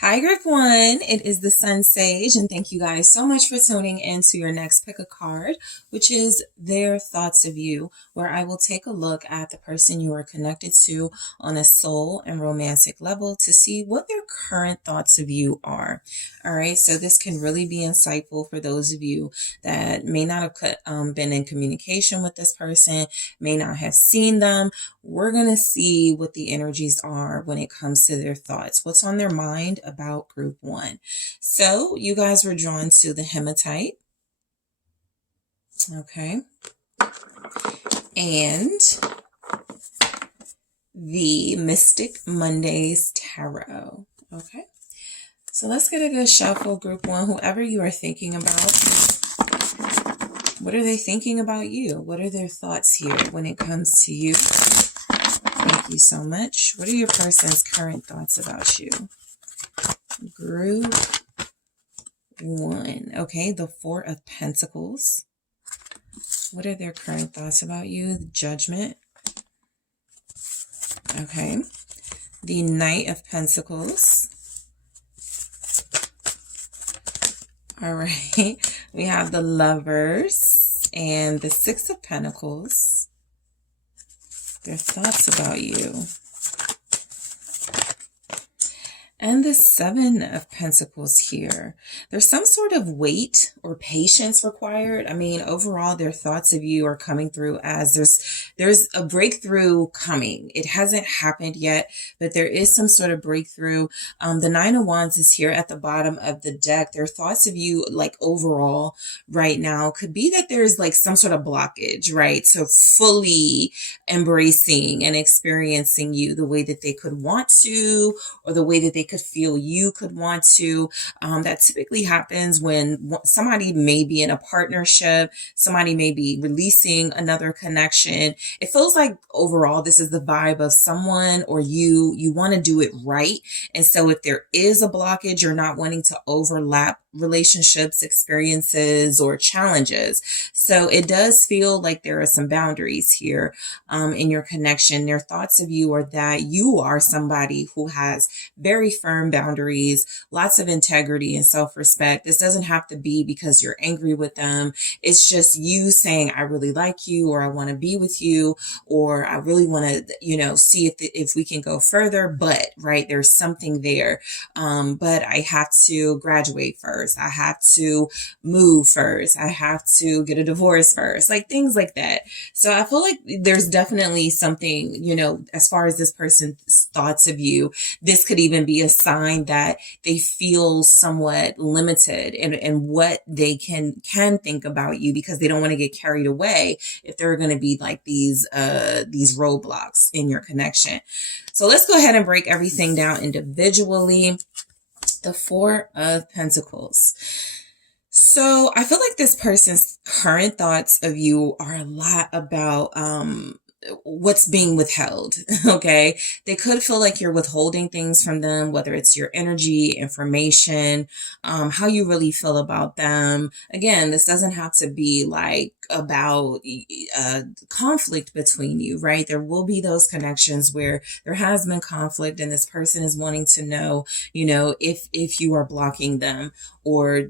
Hi, group one. It is the SunSage, and thank you guys so much for tuning in to your next pick a card, which is their thoughts of you, where I will take a look at the person you are connected to on a soul and romantic level to see what their current thoughts of you are. All right, so this can really be insightful for those of you that may not have been in communication with this person, may not have seen them. We're going to see what the energies are when it comes to their thoughts, what's on their mind about group one. So you guys were drawn to the hematite. Okay. And the Mystic Mondays Tarot. Okay. So let's get a good shuffle, group one. Whoever you are thinking about, what are they thinking about you? What are their thoughts here when it comes to you? Thank you so much. What are your person's current thoughts about you? Group one. Okay, the Four of Pentacles. What are their current thoughts about you? The Judgment. Okay. The Knight of Pentacles. All right. We have the Lovers and the Six of Pentacles. Their thoughts about you. And the Seven of Pentacles here. There's some sort of weight or patience required. I mean, overall, their thoughts of you are coming through as there's a breakthrough coming. It hasn't happened yet, but there is some sort of breakthrough. The Nine of Wands is here at the bottom of the deck. Their thoughts of you, like overall right now, could be that there's like some sort of blockage, right? So fully embracing and experiencing you the way that they could want to, or the way that they could feel you could want to. That typically happens when somebody may be in a partnership, somebody may be releasing another connection. It feels like overall this is the vibe of someone or you want to do it right. And so if there is a blockage, you're not wanting to overlap relationships, experiences, or challenges. So it does feel like there are some boundaries here in your connection. Their thoughts of you are that you are somebody who has very firm boundaries, lots of integrity and self-respect. This doesn't have to be because you're angry with them. It's just you saying, I really like you, or I want to be with you, or I really want to, see if we can go further. But right, there's something there. But I have to graduate first. I have to move first. I have to get a divorce first, like things like that. So I feel like there's definitely something, as far as this person's thoughts of you, this could even be a sign that they feel somewhat limited in what they can think about you, because they don't want to get carried away if there are going to be like these roadblocks in your connection. So let's go ahead and break everything down individually. The Four of Pentacles. So I feel like this person's current thoughts of you are a lot about what's being withheld. Okay. They could feel like you're withholding things from them, whether it's your energy, information, how you really feel about them. Again, this doesn't have to be like about conflict between you, right? There will be those connections where there has been conflict and this person is wanting to know, if you are blocking them, or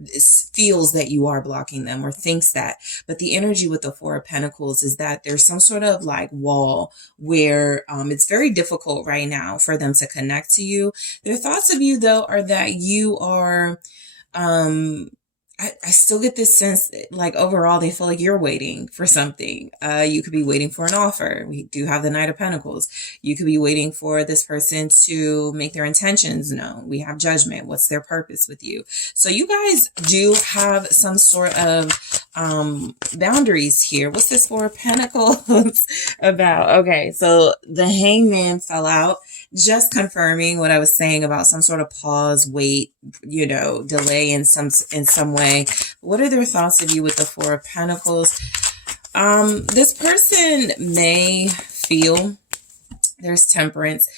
feels that you are blocking them, or thinks that. But the energy with the Four of Pentacles is that there's some sort of like wall where it's very difficult right now for them to connect to you. Their thoughts of you, though, are that you are I still get this sense like overall they feel like you're waiting for something. You could be waiting for an offer. We do have the Knight of Pentacles. You could be waiting for this person to make their intentions known. We have Judgment. What's their purpose with you? So you guys do have some sort of boundaries here. What's this Four of Pentacles about? Okay, so the Hangman fell out. Just confirming what I was saying about some sort of pause, wait, delay in some way. What are their thoughts of you with the Four of Pentacles? This person may feel, there's Temperance,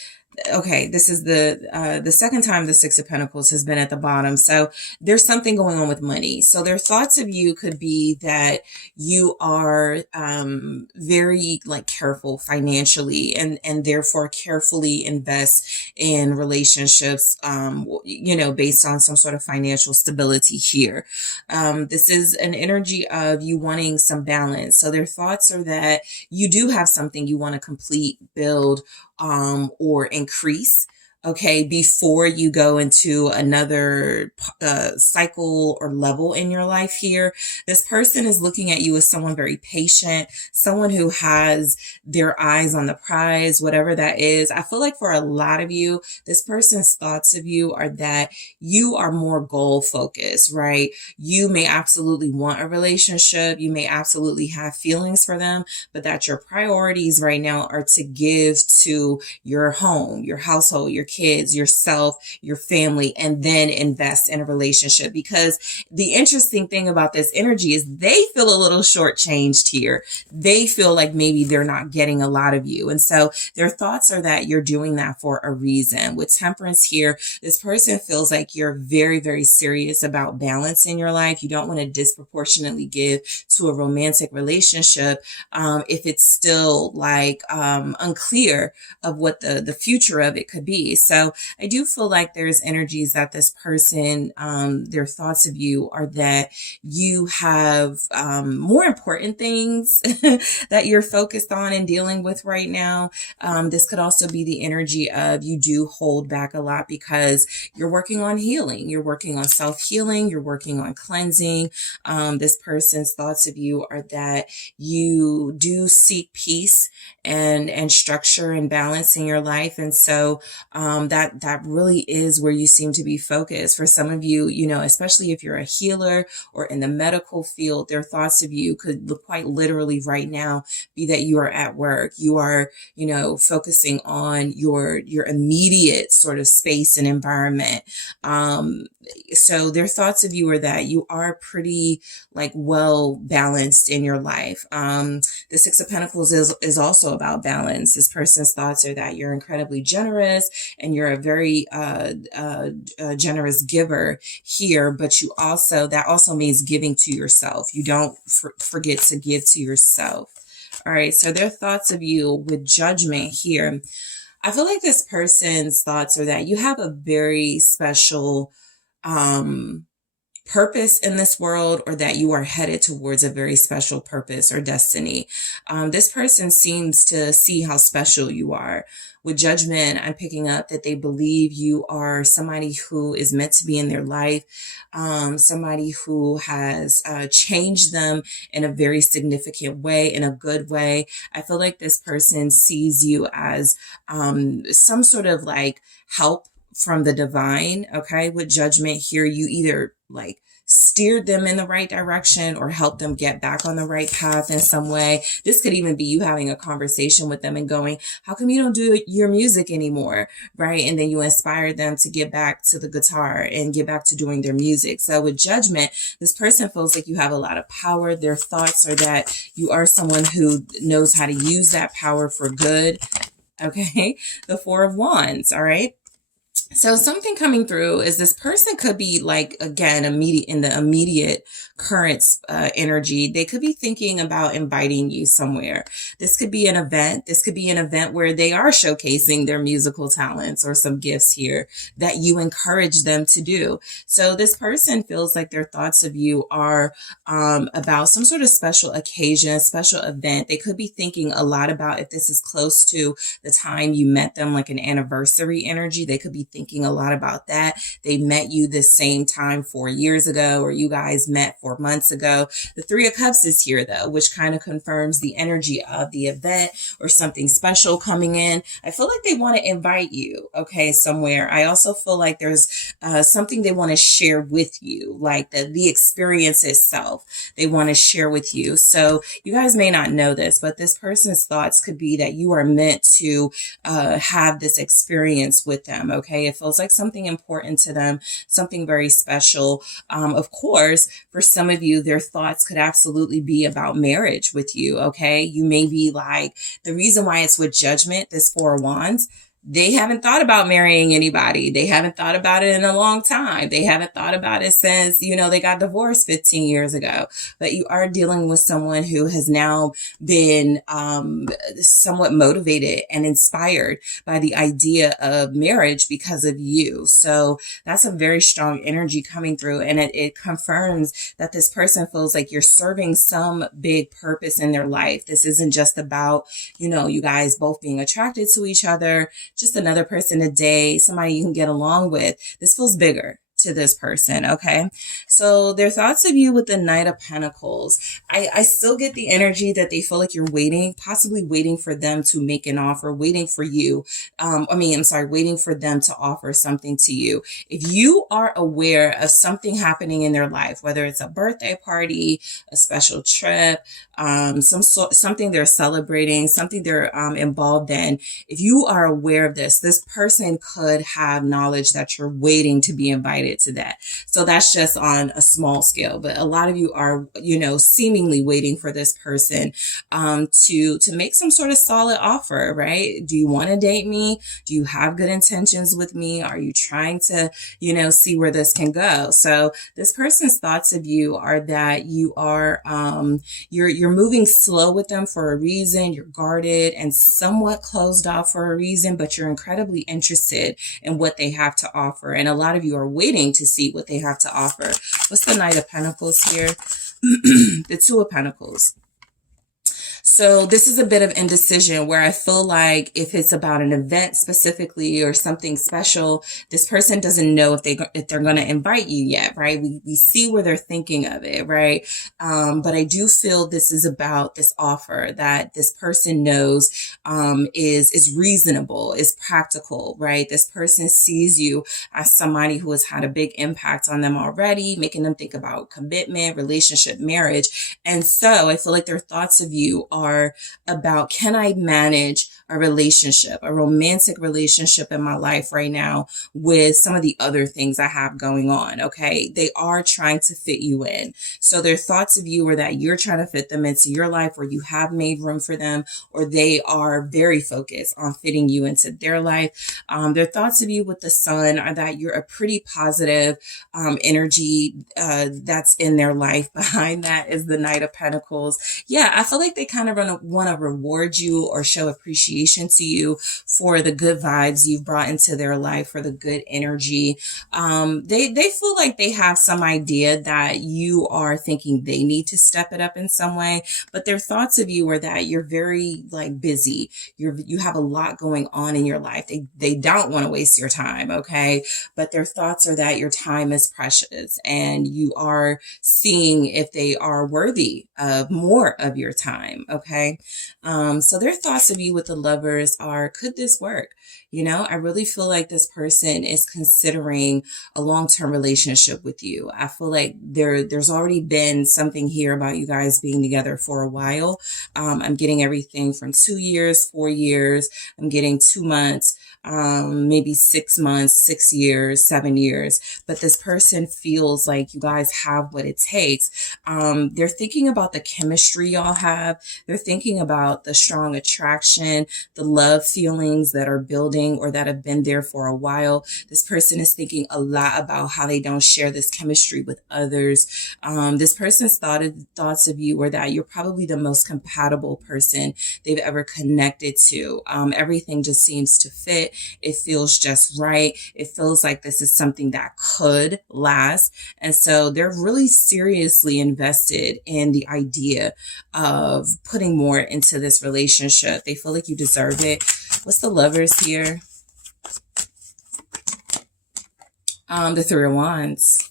Okay, this is the second time the Six of Pentacles has been at the bottom. So there's something going on with money. So their thoughts of you could be that you are very like careful financially, and therefore carefully invest in relationships, based on some sort of financial stability here. This is an energy of you wanting some balance. So their thoughts are that you do have something you want to complete, build, or increase, okay, before you go into another cycle or level in your life here. This person is looking at you as someone very patient, someone who has their eyes on the prize, whatever that is. I feel like for a lot of you, this person's thoughts of you are that you are more goal focused, right? You may absolutely want a relationship. You may absolutely have feelings for them, but that your priorities right now are to give to your home, your household, your kids, yourself, your family, and then invest in a relationship. Because the interesting thing about this energy is they feel a little shortchanged here. They feel like maybe they're not getting a lot of you. And so their thoughts are that you're doing that for a reason. With Temperance here, this person feels like you're very, very serious about balance in your life. You don't want to disproportionately give to a romantic relationship if it's still like unclear of what the future of it could be. So I do feel like there's energies that this person, their thoughts of you are that you have more important things that you're focused on and dealing with right now. This could also be the energy of you do hold back a lot because you're working on healing. You're working on self-healing. You're working on cleansing. This person's thoughts of you are that you do seek peace and structure and balance in your life. And so that really is where you seem to be focused. For some of you, especially if you're a healer or in the medical field, their thoughts of you could quite literally right now be that you are at work. You are, focusing on your immediate sort of space and environment. So their thoughts of you are that you are pretty like well balanced in your life. The Six of Pentacles is also about balance. This person's thoughts are that you're incredibly generous and you're a very generous giver here, but that also means giving to yourself. You don't forget to give to yourself. All right. So their thoughts of you with Judgment here. I feel like this person's thoughts are that you have a very special purpose in this world, or that you are headed towards a very special purpose or destiny. This person seems to see how special you are. With Judgment, I'm picking up that they believe you are somebody who is meant to be in their life, somebody who has changed them in a very significant way, in a good way. I feel like this person sees you as some sort of like help from the divine. Okay. With Judgment here, you either like steered them in the right direction or helped them get back on the right path in some way. This could even be you having a conversation with them and going, how come you don't do your music anymore? Right. And then you inspire them to get back to the guitar and get back to doing their music. So with Judgment, this person feels like you have a lot of power. Their thoughts are that you are someone who knows how to use that power for good. Okay. The Four of Wands. All right. So something coming through is this person could be like, again, in the immediate current energy. They could be thinking about inviting you somewhere. This could be an event. This could be an event where they are showcasing their musical talents or some gifts here that you encourage them to do. So this person feels like their thoughts of you are about some sort of special occasion, special event. They could be thinking a lot about if this is close to the time you met them, like an anniversary energy. They could be thinking a lot about that. They met you the same time 4 years ago, or you guys met 4 months ago. The Three of Cups is here though, which kind of confirms the energy of the event or something special coming in. I feel like they want to invite you, okay, somewhere. I also feel like there's something they want to share with you, like the experience itself they want to share with you. So you guys may not know this, but this person's thoughts could be that you are meant to have this experience with them, okay? It feels like something important to them, something very special. Of course, for some of you, their thoughts could absolutely be about marriage with you, okay? You may be like, the reason why it's with Judgment, this Four of Wands, they haven't thought about marrying anybody. They haven't thought about it in a long time. They haven't thought about it since, they got divorced 15 years ago. But you are dealing with someone who has now been somewhat motivated and inspired by the idea of marriage because of you. So that's a very strong energy coming through. And it confirms that this person feels like you're serving some big purpose in their life. This isn't just about, you guys both being attracted to each other, just another person to date, somebody you can get along with. This feels bigger to this person. Okay. So their thoughts of you with the Knight of Pentacles, I still get the energy that they feel like you're waiting, possibly waiting for them to make an offer, waiting for you. Waiting for them to offer something to you. If you are aware of something happening in their life, whether it's a birthday party, a special trip, something they're celebrating, something they're involved in, if you are aware of this person could have knowledge that you're waiting to be invited to that. So that's just on a small scale, but a lot of you are, seemingly waiting for this person to make some sort of solid offer, right? Do you want to date me? Do you have good intentions with me? Are you trying to, see where this can go? So this person's thoughts of you are that you are, you're moving slow with them for a reason. You're guarded and somewhat closed off for a reason, but you're incredibly interested in what they have to offer. And a lot of you are waiting to see what they have to offer. What's the Knight of Pentacles here? The Two of Pentacles. So this is a bit of indecision where I feel like if it's about an event specifically or something special, this person doesn't know if they're going to invite you yet, right? We see where they're thinking of it, right? But I do feel this is about this offer that this person knows is reasonable, is practical, right? This person sees you as somebody who has had a big impact on them already, making them think about commitment, relationship, marriage. And so I feel like their thoughts of you are about, can I manage a relationship, a romantic relationship in my life right now with some of the other things I have going on? Okay. They are trying to fit you in. So their thoughts of you are that you're trying to fit them into your life, or you have made room for them, or they are very focused on fitting you into their life. Their thoughts of you with the Sun are that you're a pretty positive energy that's in their life. Behind that is the Knight of Pentacles. Yeah, I feel like they kind of want to reward you or show appreciation to you for the good vibes you've brought into their life, for the good energy. They feel like they have some idea that you are thinking they need to step it up in some way, but their thoughts of you are that you're very busy. You have a lot going on in your life. They don't want to waste your time. Okay. But their thoughts are that your time is precious and you are seeing if they are worthy of more of your time. Okay. So their thoughts of you with the Lovers are, could this work? I really feel like this person is considering a long-term relationship with you. I feel like there's already been something here about you guys being together for a while. I'm getting everything from 2 years, 4 years. I'm getting 2 months, maybe 6 months, 6 years, 7 years. But this person feels like you guys have what it takes. They're thinking about the chemistry y'all have. They're thinking about the strong attraction, the love feelings that are building or that have been there for a while. This person is thinking a lot about how they don't share this chemistry with others. This person's thoughts of you are that you're probably the most compatible person they've ever connected to. Everything just seems to fit. It feels just right. It feels like this is something that could last. And so they're really seriously invested in the idea of putting more into this relationship. They feel like you deserve it. What's the Lovers here? The Three of Wands.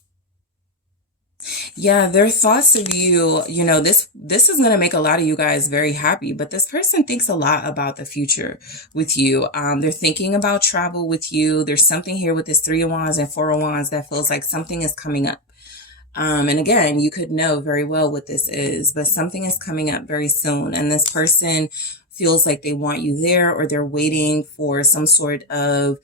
Yeah, their thoughts of you, this is going to make a lot of you guys very happy, but this person thinks a lot about the future with you. They're thinking about travel with you. There's something here with this Three of Wands and Four of Wands that feels like something is coming up. And again, you could know very well what this is, but something is coming up very soon. And this person feels like they want you there, or they're waiting for some sort of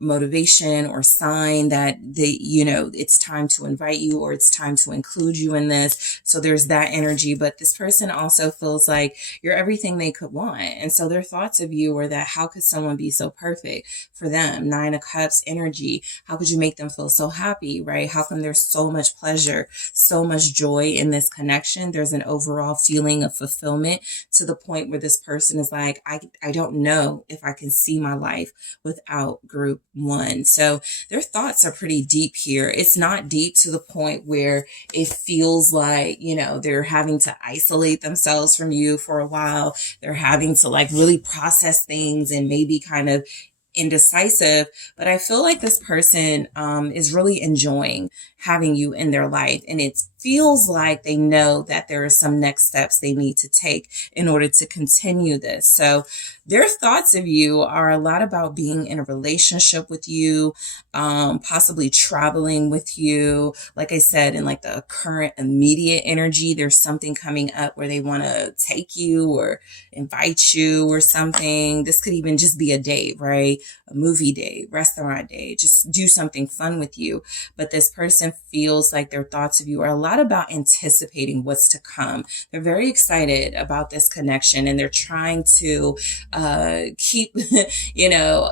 motivation or sign that it's time to invite you, or it's time to include you in this. So there's that energy. But this person also feels like you're everything they could want. And so their thoughts of you are that, how could someone be so perfect for them? 9 of Cups energy. How could you make them feel so happy, right? How come there's so much pleasure, so much joy in this connection? There's an overall feeling of fulfillment to the point where this person is like, I don't know if I can see my life without group 1. So their thoughts are pretty deep here. It's not deep to the point where it feels like, they're having to isolate themselves from you for a while. They're having to like really process things and maybe kind of indecisive, but I feel like this person is really enjoying having you in their life, and it feels like they know that there are some next steps they need to take in order to continue this. So their thoughts of you are a lot about being in a relationship with you, possibly traveling with you. Like I said, in like the current immediate energy, there's something coming up where they want to take you or invite you or something. This could even just be a date, right? A movie date, restaurant date, just do something fun with you. But this person feels like their thoughts of you are a lot about anticipating what's to come. They're very excited about this connection, and they're trying to keep,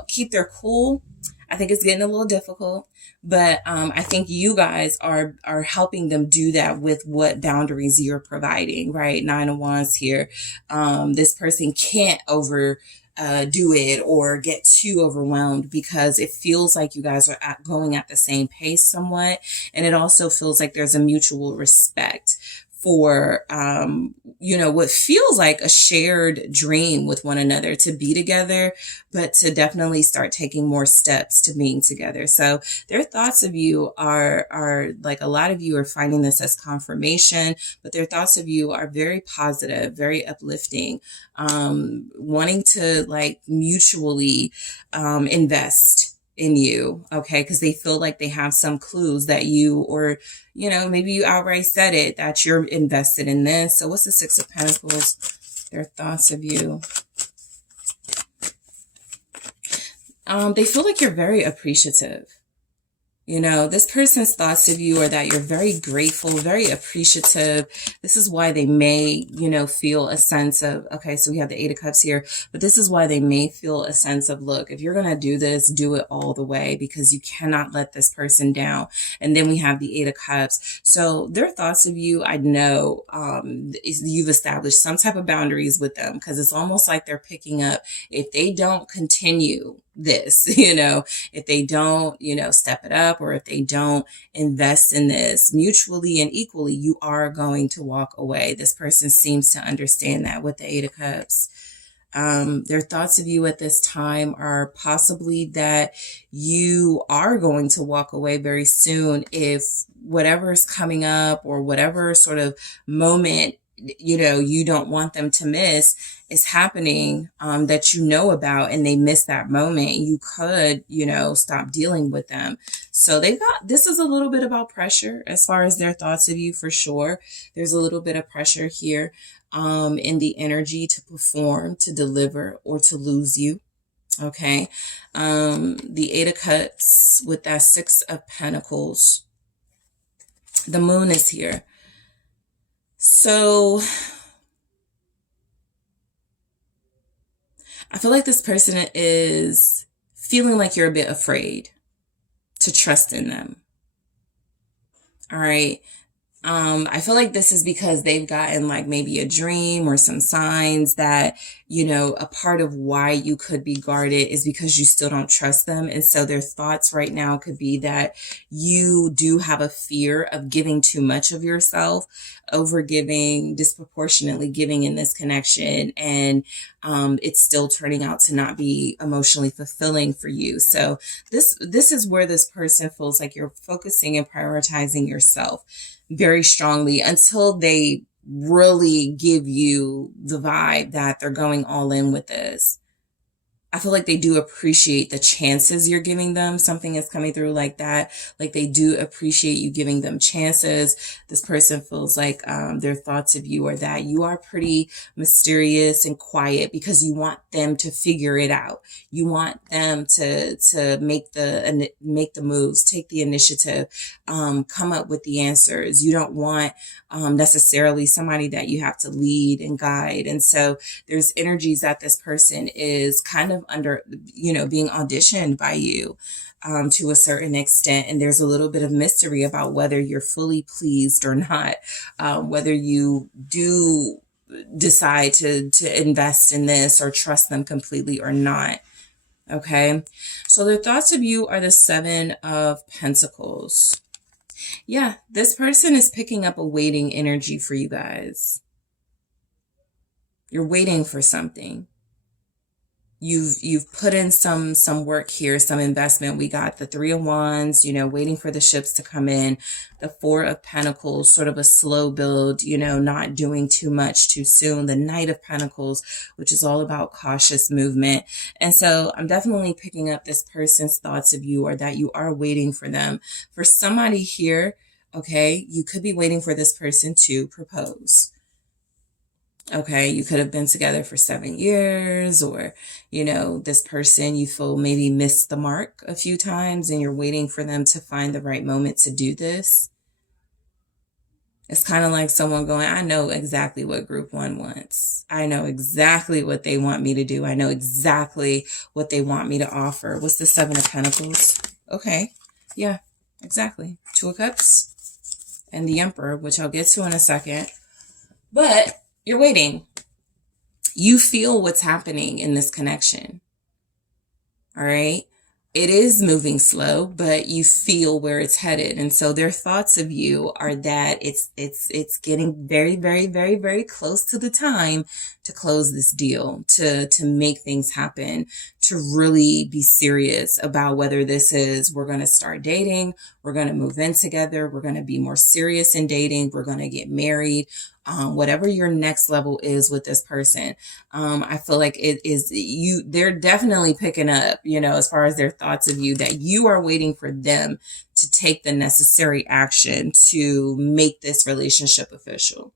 keep their cool. I think it's getting a little difficult, but I think you guys are helping them do that with what boundaries you're providing, right? 9 of Wands here. This person can't do it or get too overwhelmed, because it feels like you guys are going at the same pace somewhat. And it also feels like there's a mutual respect for, what feels like a shared dream with one another, to be together, but to definitely start taking more steps to being together. So their thoughts of you are like, a lot of you are finding this as confirmation, but their thoughts of you are very positive, very uplifting, wanting to like mutually invest in you, okay? Because they feel like they have some clues that you, or maybe you outright said it, that you're invested in this. So what's the 6 of Pentacles? Their thoughts of you. They feel like you're very appreciative. This person's thoughts of you are that you're very grateful, very appreciative. This is why they may, feel a sense of, okay, so we have the 8 of Cups here, but this is why they may feel a sense of, look, if you're going to do this, do it all the way, because you cannot let this person down. And then we have the 8 of Cups. So their thoughts of you, I know, you've established some type of boundaries with them, because it's almost like they're picking up, if they don't continue this, if they don't, step it up, or if they don't invest in this mutually and equally, you are going to walk away. This person seems to understand that with the 8 of Cups. Their thoughts of you at this time are possibly that you are going to walk away very soon, if whatever is coming up, or whatever sort of moment you don't want them to miss is happening, that about, and they miss that moment, you could, stop dealing with them. So this is a little bit about pressure as far as their thoughts of you, for sure. There's a little bit of pressure here, in the energy to perform, to deliver, or to lose you. Okay. The 8 of Cups with that 6 of Pentacles. The Moon is here. So I feel like this person is feeling like you're a bit afraid to trust in them. All right. I feel like this is because they've gotten like maybe a dream or some signs that, a part of why you could be guarded is because you still don't trust them. And so their thoughts right now could be that you do have a fear of giving too much of yourself, over giving, disproportionately giving in this connection. And it's still turning out to not be emotionally fulfilling for you. So this is where this person feels like you're focusing and prioritizing yourself very strongly, until they really give you the vibe that they're going all in with this. I feel like they do appreciate the chances you're giving them. Something is coming through like that. Like they do appreciate you giving them chances. This person feels like their thoughts of you are that you are pretty mysterious and quiet because you want them to figure it out. You want them to make the moves, take the initiative, come up with the answers. You don't want necessarily somebody that you have to lead and guide. And so there's energies that this person is kind of under, being auditioned by you to a certain extent. And there's a little bit of mystery about whether you're fully pleased or not, whether you do decide to invest in this or trust them completely or not. Okay. So their thoughts of you are the 7 of Pentacles. Yeah, this person is picking up a waiting energy for you guys. You're waiting for something. You've put in some work here, some investment. We got the 3 of Wands, waiting for the ships to come in. The 4 of Pentacles, sort of a slow build, not doing too much too soon. The Knight of Pentacles, which is all about cautious movement. And so I'm definitely picking up this person's thoughts of you, or that you are waiting for them. For somebody here, okay, you could be waiting for this person to propose. Okay, you could have been together for 7 years, or, this person you feel maybe missed the mark a few times and you're waiting for them to find the right moment to do this. It's kind of like someone going, I know exactly what group 1 wants. I know exactly what they want me to do. I know exactly what they want me to offer. What's the 7 of Pentacles? Okay, yeah, exactly. 2 of Cups and the Emperor, which I'll get to in a second. But you're waiting. You feel what's happening in this connection. All right. It is moving slow, but you feel where it's headed. And so their thoughts of you are that it's getting very, very, very, very close to the time to close this deal, to make things happen, to really be serious about whether this is, we're going to start dating, we're going to move in together, we're going to be more serious in dating, we're going to get married. Whatever your next level is with this person, I feel like they're definitely picking up, as far as their thoughts of you, that you are waiting for them to take the necessary action to make this relationship official.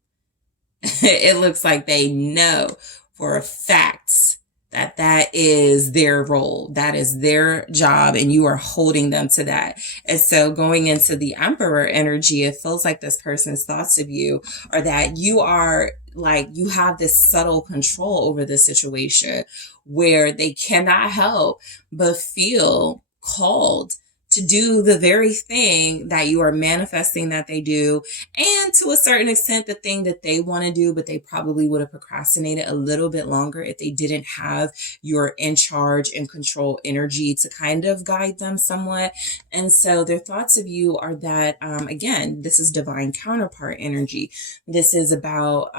It looks like they know for a fact that is their role, that is their job, and you are holding them to that. And so going into the Emperor energy, it feels like this person's thoughts of you are that you are like, you have this subtle control over the situation where they cannot help but feel called to do the very thing that you are manifesting that they do, and to a certain extent the thing that they want to do, but they probably would have procrastinated a little bit longer if they didn't have your in charge and control energy to kind of guide them somewhat. And so their thoughts of you are that, again, this is divine counterpart energy. This is about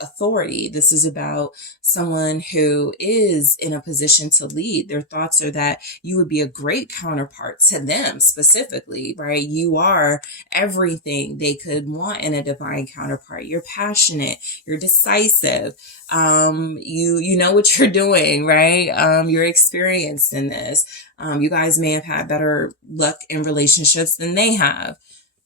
authority. This is about someone who is in a position to lead. Their thoughts are that you would be a great counterpart to them specifically, right? You are everything they could want in a divine counterpart. You're passionate, you're decisive, you know what you're doing, right? You're experienced in this. You guys may have had better luck in relationships than they have.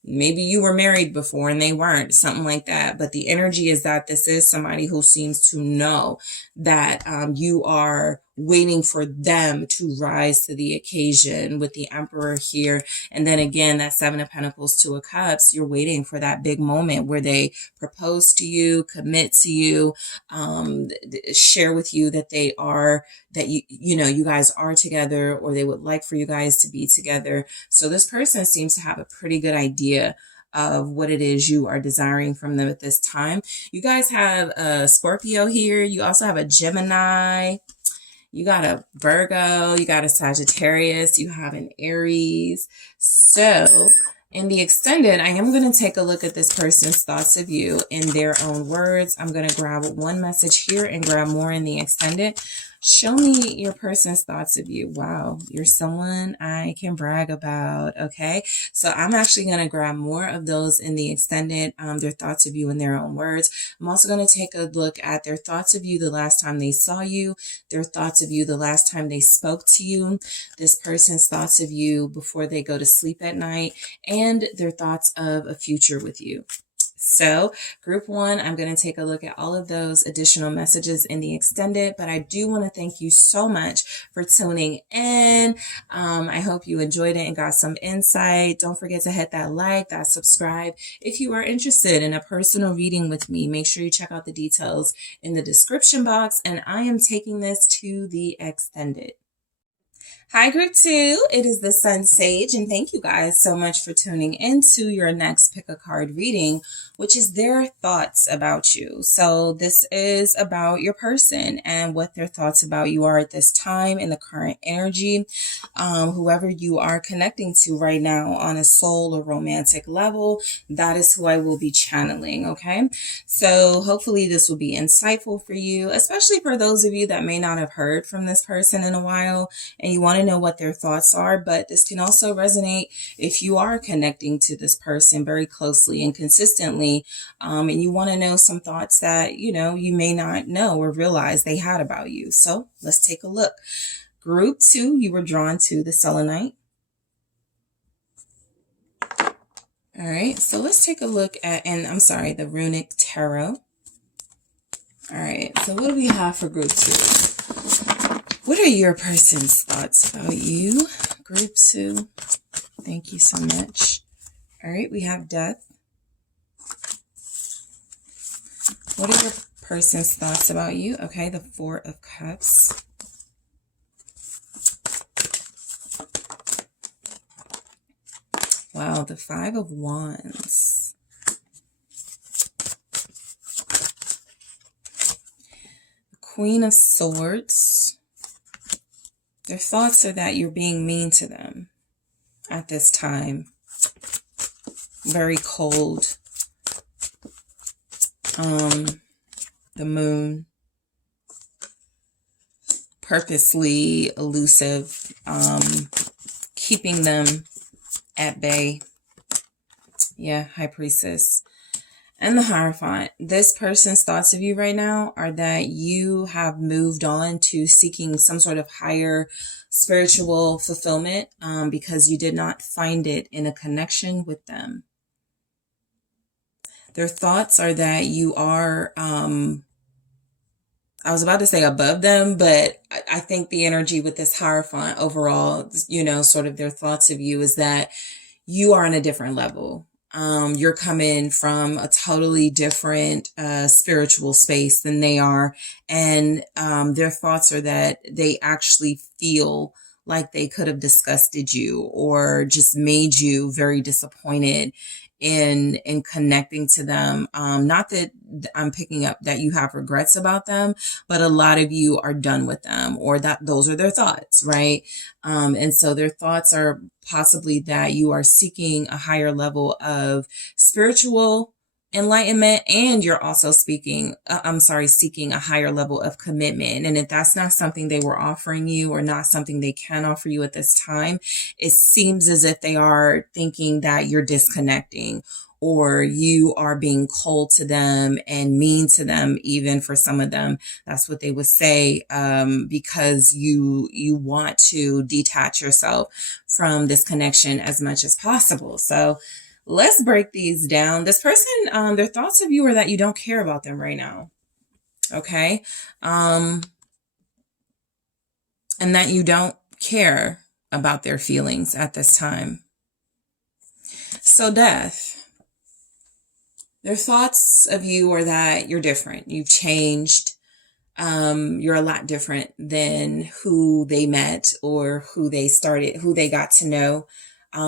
Maybe you were married before and they weren't, something like that. But the energy is that this is somebody who seems to know that you are waiting for them to rise to the occasion with the Emperor here. And then again, that 7 of Pentacles, 2 of Cups, you're waiting for that big moment where they propose to you, commit to you, share with you that they are, that you guys are together, or they would like for you guys to be together. So this person seems to have a pretty good idea of what it is you are desiring from them at this time. You guys have a Scorpio here. You also have a Gemini. You got a Virgo, you got a Sagittarius, you have an Aries. So in the extended, I am going to take a look at this person's thoughts of you in their own words. I'm going to grab one message here and grab more in the extended. Show me your person's thoughts of you. Wow, you're someone I can brag about. Okay, so I'm actually going to grab more of those in the extended, their thoughts of you in their own words. I'm also going to take a look at their thoughts of you the last time they saw you, their thoughts of you the last time they spoke to you, this person's thoughts of you before they go to sleep at night, and their thoughts of a future with you. So group one, I'm going to take a look at all of those additional messages in the extended, but I do want to thank you so much for tuning in. I hope you enjoyed it and got some insight. Don't forget to hit that like, that subscribe. If you are interested in a personal reading with me, make sure you check out the details in the description box, and I am taking this to the extended. Hi, group two. It is the SunSage, and thank you guys so much for tuning into your next pick a card reading, which is their thoughts about you. So this is about your person and what their thoughts about you are at this time in the current energy. Whoever you are connecting to right now on a soul or romantic level, that is who I will be channeling. Okay, so hopefully this will be insightful for you, especially for those of you that may not have heard from this person in a while and you want to know what their thoughts are. But this can also resonate if you are connecting to this person very closely and consistently, and you want to know some thoughts that you may not know or realize they had about you. So let's take a look. Group two, you were drawn to the selenite. All right, so let's take a look at, the runic tarot. All right, so what do we have for group two? What are your person's thoughts about you? Group two. Thank you so much. All right, we have death. What are your person's thoughts about you? Okay, the Four of Cups. Wow, the Five of Wands. The Queen of Swords. Their thoughts are that you're being mean to them at this time. Very cold. The Moon. Purposely elusive. Keeping them at bay. Yeah, High Priestess. And the Hierophant. This person's thoughts of you right now are that you have moved on to seeking some sort of higher spiritual fulfillment because you did not find it in a connection with them. Their thoughts are that you are, I was about to say above them, but I think the energy with this Hierophant overall, sort of their thoughts of you is that you are on a different level. You're coming from a totally different spiritual space than they are. And their thoughts are that they actually feel like they could have disgusted you or just made you very disappointed in connecting to them. Not that I'm picking up that you have regrets about them, but a lot of you are done with them, or that those are their thoughts, right? And so their thoughts are possibly that you are seeking a higher level of spiritual enlightenment, and you're also seeking a higher level of commitment. And if that's not something they were offering you or not something they can offer you at this time, it seems as if they are thinking that you're disconnecting or you are being cold to them and mean to them. Even for some of them, that's what they would say, because you want to detach yourself from this connection as much as possible. So let's break these down. This person, their thoughts of you are that you don't care about them right now. Okay. And that you don't care about their feelings at this time. So death. Their thoughts of you are that you're different. You've changed. You're a lot different than who they met or who they got to know.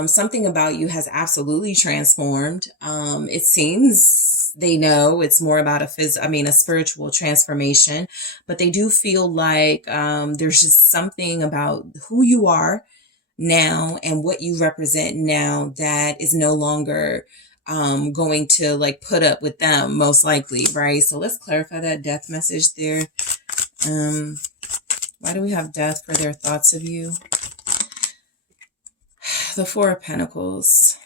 Something about you has absolutely transformed. It seems they know it's more about a spiritual transformation, but they do feel like, there's just something about who you are now and what you represent now that is no longer, going to put up with them, most likely, right? So let's clarify that death message there. Why do we have death for their thoughts of you? The Four of Pentacles.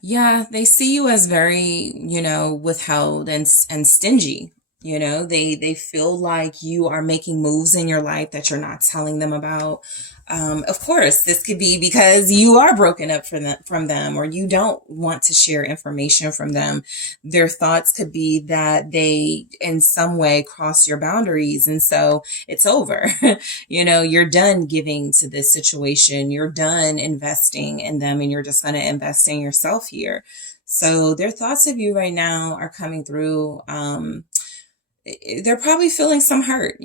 Yeah, they see you as very, withheld and stingy. They feel like you are making moves in your life that you're not telling them about. Of course, this could be because you are broken up from them, or you don't want to share information from them. Their thoughts could be that they, in some way, cross your boundaries, and so it's over. You're done giving to this situation. You're done investing in them, and you're just going to invest in yourself here. So their thoughts of you right now are coming through. They're probably feeling some hurt,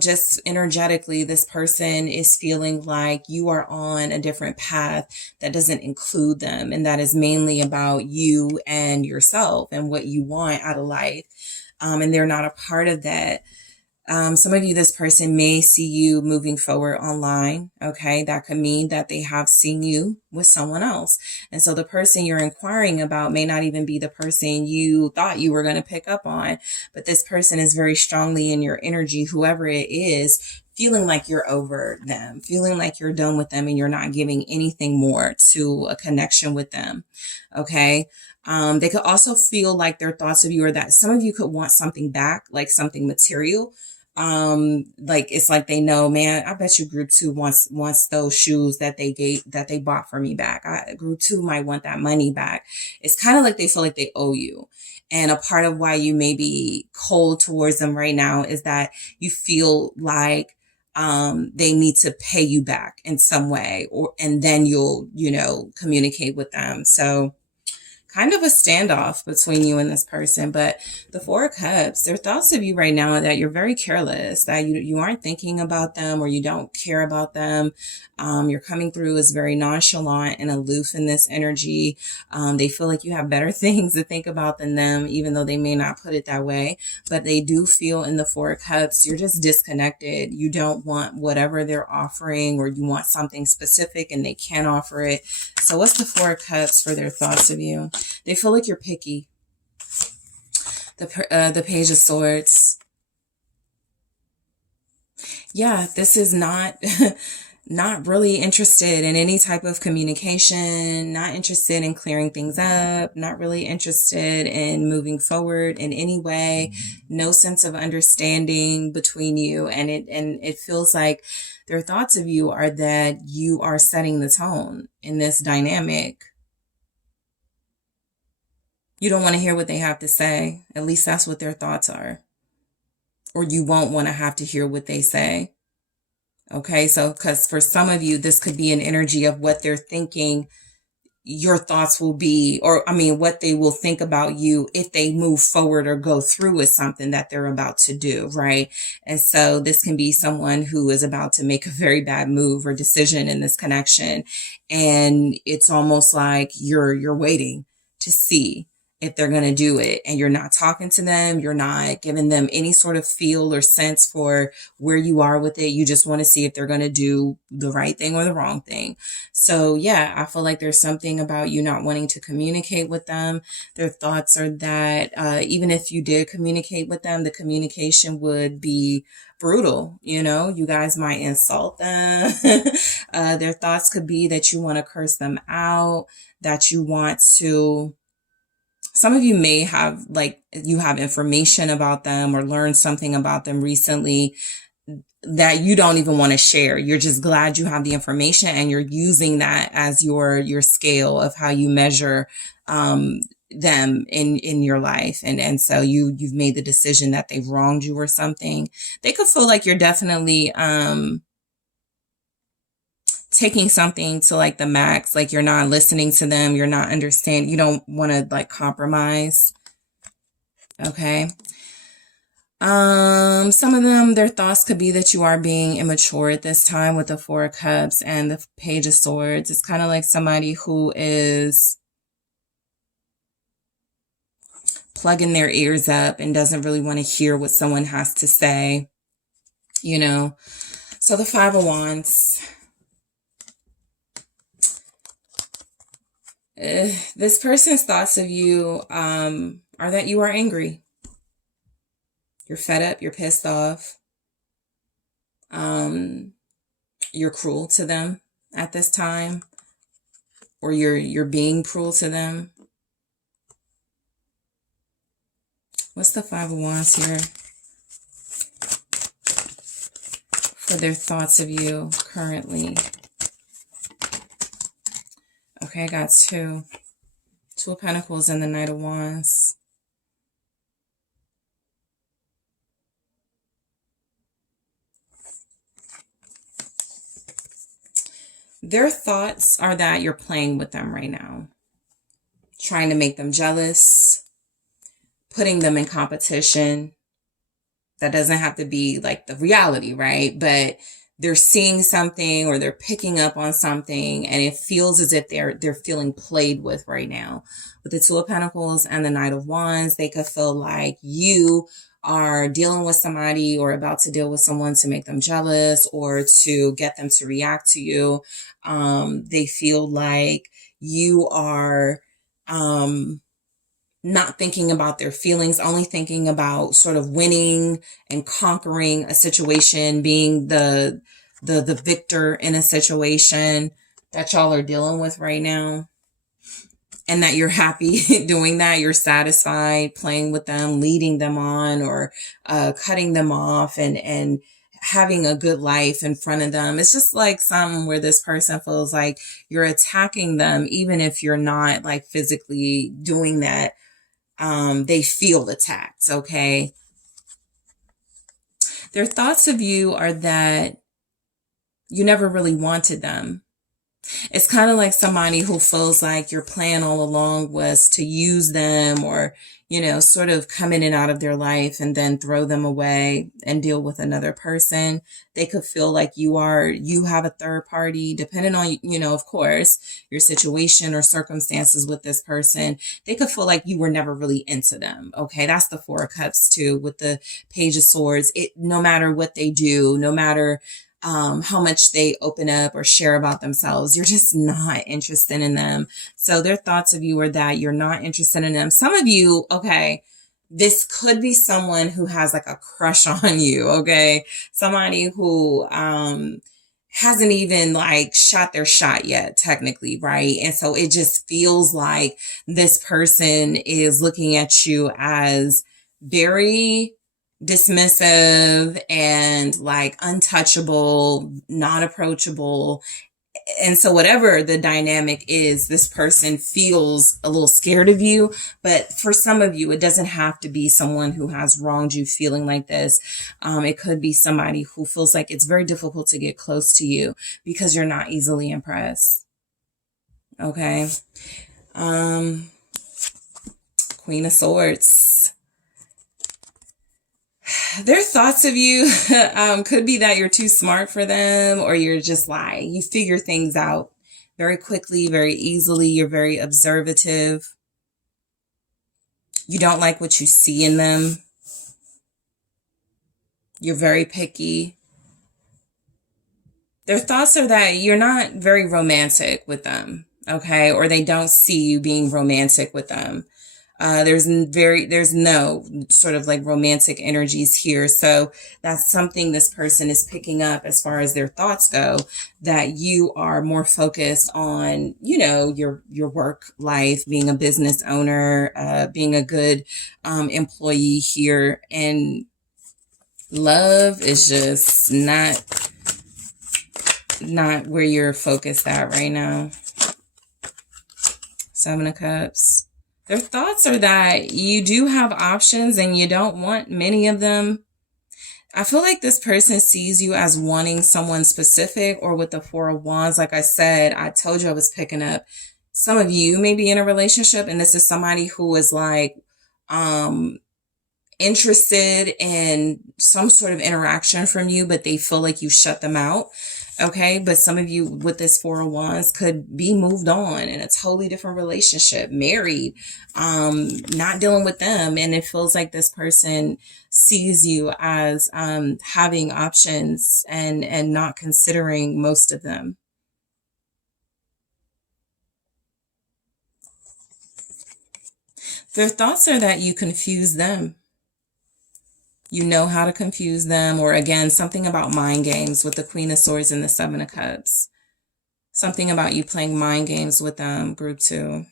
just energetically. This person is feeling like you are on a different path that doesn't include them, and that is mainly about you and yourself and what you want out of life. And they're not a part of that. Some of you, this person may see you moving forward online. Okay. That could mean that they have seen you with someone else. And so the person you're inquiring about may not even be the person you thought you were going to pick up on, but this person is very strongly in your energy, whoever it is, feeling like you're over them, feeling like you're done with them, and you're not giving anything more to a connection with them. Okay. They could also feel like their thoughts of you are that some of you could want something back, like something material. Like it's like they know, man, I bet you group 2 wants those shoes that they bought for me back. Group 2 might want that money back. It's kind of like they feel like they owe you. And a part of why you may be cold towards them right now is that you feel like they need to pay you back in some way, and then you'll, communicate with them. So kind of a standoff between you and this person. But the Four of Cups, their thoughts of you right now are that you're very careless, that you aren't thinking about them, or you don't care about them. You're coming through as very nonchalant and aloof in this energy. They feel like you have better things to think about than them, even though they may not put it that way. But they do feel in the Four of Cups, you're just disconnected. You don't want whatever they're offering, or you want something specific and they can't offer it. So what's the Four of Cups for their thoughts of you? They feel like you're picky. The Page of Swords. Yeah, this is not not really interested in any type of communication, not interested in clearing things up, not really interested in moving forward in any way. No sense of understanding between you, and it feels like their thoughts of you are that you are setting the tone in this dynamic. You don't want to hear what they have to say. At least that's what their thoughts are. Or you won't want to have to hear what they say. Okay, so because for some of you, this could be an energy of what they're thinking your thoughts will be, or what they will think about you if they move forward or go through with something that they're about to do, right? And so this can be someone who is about to make a very bad move or decision in this connection. And it's almost like you're waiting to see if they're going to do it, and you're not talking to them. You're not giving them any sort of feel or sense for where you are with it. You just want to see if they're going to do the right thing or the wrong thing. So yeah, I feel like there's something about you not wanting to communicate with them. Their thoughts are that even if you did communicate with them, the communication would be brutal. You guys might insult them. Their thoughts could be that you want to curse them out, that you want to. Some of you may have, you have information about them or learned something about them recently that you don't even want to share. You're just glad you have the information, and you're using that as your scale of how you measure them in your life. And so you've made the decision that they've wronged you or something. They could feel like you're definitely taking something to the max, like you're not listening to them, you're not understanding, you don't want to compromise. Okay. Some of them, their thoughts could be that you are being immature at this time with the Four of Cups and the Page of Swords. It's kind of like somebody who is plugging their ears up and doesn't really want to hear what someone has to say, So the Five of Wands. This person's thoughts of you are that you are angry. You're fed up, you're pissed off. You're cruel to them at this time, or you're being cruel to them. What's the Five of Wands here for their thoughts of you currently? Okay, I got two. Two of Pentacles and the Knight of Wands. Their thoughts are that you're playing with them right now, trying to make them jealous, putting them in competition. That doesn't have to be like the reality, right? But they're seeing something or they're picking up on something and it feels as if they're feeling played with right now. With the Two of Pentacles and the Knight of Wands, they could feel like you are dealing with somebody or about to deal with someone to make them jealous or to get them to react to you. They feel like you are not thinking about their feelings, only thinking about sort of winning and conquering a situation, being the victor in a situation that y'all are dealing with right now. And that you're happy doing that. You're satisfied playing with them, leading them on, or cutting them off and having a good life in front of them. It's just like something where this person feels like you're attacking them, even if you're not like physically doing that. They feel attacked, okay? Their thoughts of you are that you never really wanted them. It's kind of like somebody who feels like your plan all along was to use them or, you know, sort of come in and out of their life and then throw them away and deal with another person. They could feel like you have a third party, depending on, you know, of course, your situation or circumstances with this person. They could feel like you were never really into them. Okay. That's the Four of Cups too, with the Page of Swords. No matter what they do, no matter how much they open up or share about themselves, you're just not interested in them. So their thoughts of you are that you're not interested in them. Some of you, okay, this could be someone who has like a crush on you, okay? Somebody who hasn't even like shot their shot yet, technically, right? And so it just feels like this person is looking at you as very dismissive and like untouchable, not approachable. And so whatever the dynamic is, this person feels a little scared of you. But for some of you, it doesn't have to be someone who has wronged you feeling like this. It could be somebody who feels like it's very difficult to get close to you because you're not easily impressed. Okay. Queen of Swords. Their thoughts of you could be that you're too smart for them, or you're just like, you figure things out very quickly, very easily. You're very observative. You don't like what you see in them. You're very picky. Their thoughts are that you're not very romantic with them, okay? Or they don't see you being romantic with them. There's no sort of like romantic energies here. So that's something this person is picking up as far as their thoughts go, that you are more focused on, you know, your work life, being a business owner, being a good employee here. And love is just not where you're focused at right now. Seven of Cups. Their thoughts are that you do have options and you don't want many of them. I feel like this person sees you as wanting someone specific, or with the Four of Wands, like I said, I told you I was picking up. Some of you may be in a relationship and this is somebody who is like, interested in some sort of interaction from you, but they feel like you shut them out. Okay, but some of you with this Four of Wands could be moved on in a totally different relationship, married, not dealing with them. And it feels like this person sees you as having options and not considering most of them. Their thoughts are that you confuse them. You know how to confuse them, or again, something about mind games with the Queen of Swords and the Seven of Cups. Something about you playing mind games with them, group 2.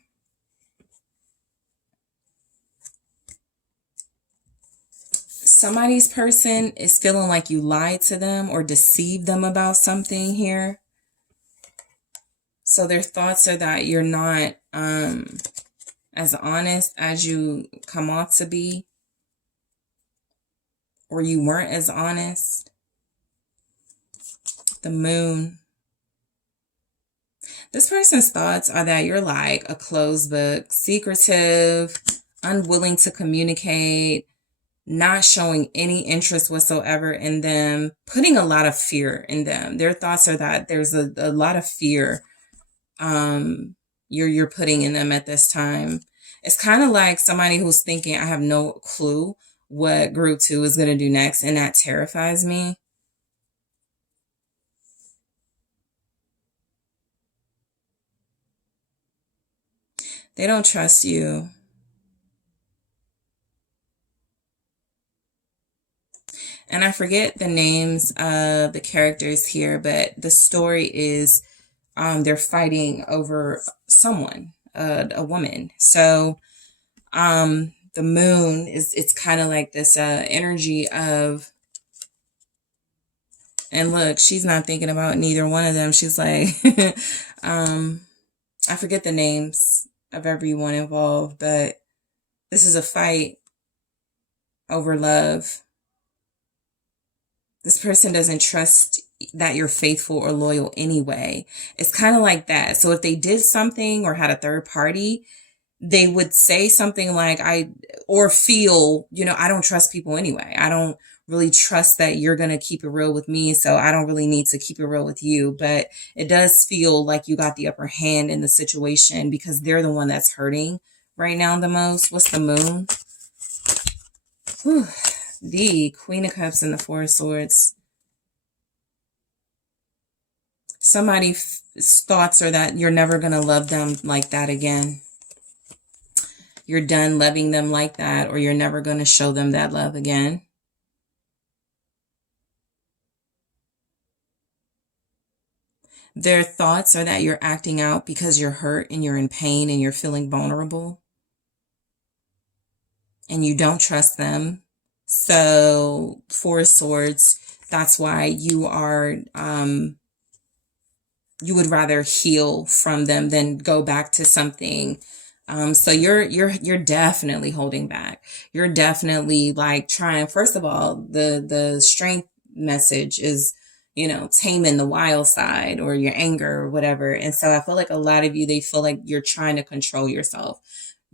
Somebody's person is feeling like you lied to them or deceived them about something here. So their thoughts are that you're not as honest as you come off to be, or you weren't as honest. The Moon. This person's thoughts are that you're like a closed book, secretive, unwilling to communicate, not showing any interest whatsoever in them, putting a lot of fear in them. Their thoughts are that there's a lot of fear you're putting in them at this time. It's kind of like somebody who's thinking, I have no clue what group 2 is going to do next, and that terrifies me. They don't trust you. And I forget the names of the characters here, but the story is they're fighting over someone, a woman. So the Moon it's kind of like this energy of, and look, she's not thinking about neither one of them. She's like, I forget the names of everyone involved, but this is a fight over love. This person doesn't trust that you're faithful or loyal anyway. It's kind of like that. So if they did something or had a third party, they would say something like, or feel, I don't trust people anyway. I don't really trust that you're going to keep it real with me, so I don't really need to keep it real with you. But it does feel like you got the upper hand in the situation because they're the one that's hurting right now the most. What's the Moon? Whew. The Queen of Cups and the Four of Swords. Somebody's thoughts are that you're never going to love them like that again. You're done loving them like that, or you're never going to show them that love again. Their thoughts are that you're acting out because you're hurt and you're in pain and you're feeling vulnerable. And you don't trust them. So, Four of Swords, that's why you are, you would rather heal from them than go back to something. So you're definitely holding back. You're definitely like trying, first of all, the strength message is, taming the wild side or your anger or whatever. And so I feel like a lot of you, they feel like you're trying to control yourself.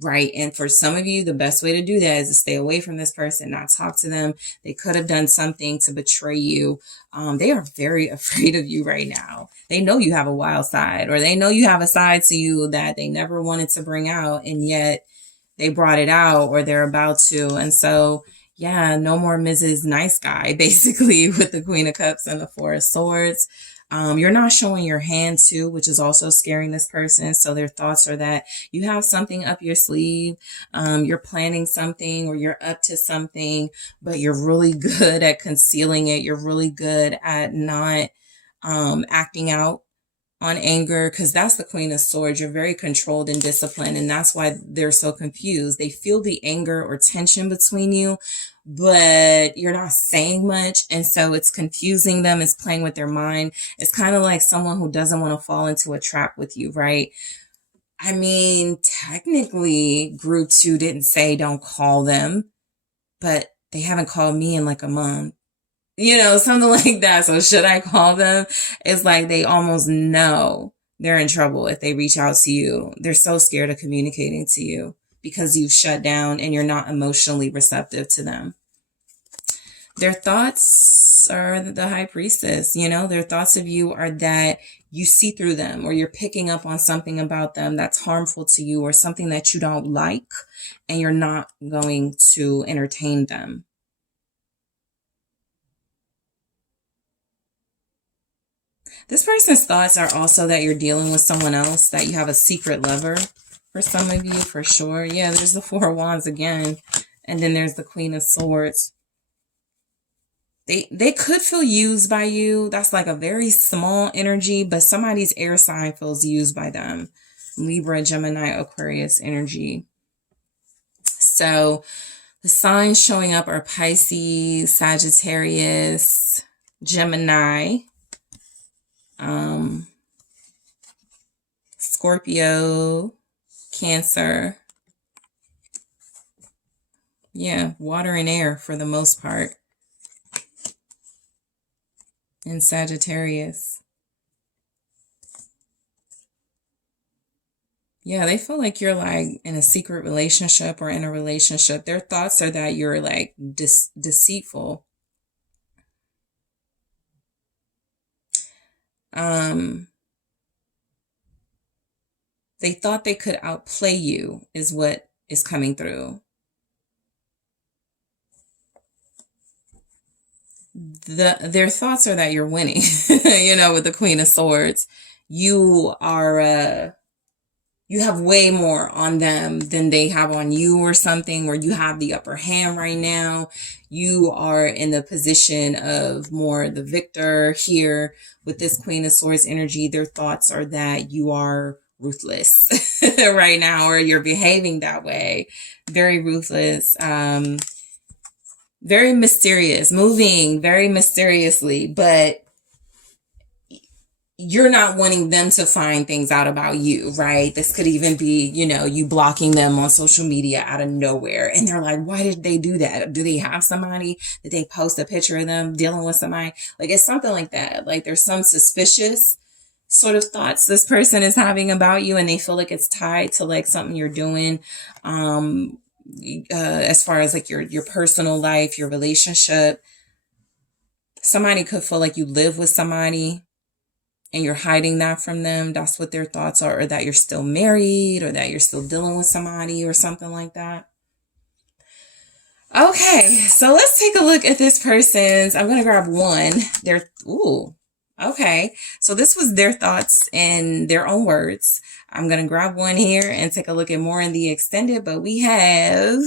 Right. And for some of you, the best way to do that is to stay away from this person, not talk to them. They could have done something to betray you. They are very afraid of you right now. They know you have a wild side, or they know you have a side to you that they never wanted to bring out, and yet they brought it out, or they're about to. And so, yeah, no more Mrs. Nice Guy, basically, with the Queen of Cups and the Four of Swords. You're not showing your hand too, which is also scaring this person. So their thoughts are that you have something up your sleeve. You're planning something, or you're up to something, but you're really good at concealing it. You're really good at not acting out on anger, because that's the Queen of Swords. You're very controlled and disciplined, and that's why they're so confused. They feel the anger or tension between you, but you're not saying much, and so it's confusing them. It's playing with their mind. It's kind of like someone who doesn't want to fall into a trap with you, right? I mean, technically, group 2 didn't say don't call them, but they haven't called me in like a month. Something like that. So should I call them? It's like they almost know they're in trouble if they reach out to you. They're so scared of communicating to you because you've shut down and you're not emotionally receptive to them. Their thoughts are the High Priestess. Their thoughts of you are that you see through them, or you're picking up on something about them that's harmful to you, or something that you don't like, and you're not going to entertain them. This person's thoughts are also that you're dealing with someone else, that you have a secret lover for some of you, for sure. Yeah, there's the Four of Wands again. And then there's the Queen of Swords. They could feel used by you. That's like a very small energy, but somebody's air sign feels used by them. Libra, Gemini, Aquarius energy. So the signs showing up are Pisces, Sagittarius, Gemini, Scorpio, Cancer. Yeah, water and air for the most part. And Sagittarius. Yeah, they feel like you're like in a secret relationship or in a relationship. Their thoughts are that you're like deceitful. They thought they could outplay you is what is coming through. Their thoughts are that you're winning, you know, with the Queen of Swords. You are, you have way more on them than they have on you or something, or you have the upper hand right now. You are in the position of more the victor here with this Queen of Swords energy. Their thoughts are that you are ruthless right now, or you're behaving that way. Very ruthless. Very mysterious, moving very mysteriously, but you're not wanting them to find things out about you, right? This could even be, you know, you blocking them on social media out of nowhere. And they're like, why did they do that? Do they have somebody? Did they post a picture of them dealing with somebody? Like, it's something like that. Like, there's some suspicious sort of thoughts this person is having about you, and they feel like it's tied to like something you're doing. As far as like your personal life, your relationship. Somebody could feel like you live with somebody and you're hiding that from them. That's what their thoughts are, or that you're still married, or that you're still dealing with somebody or something like that. Okay, so let's take a look at this person's. I'm going to grab one. Okay, so this was their thoughts in their own words. I'm going to grab one here and take a look at more in the extended, but we have,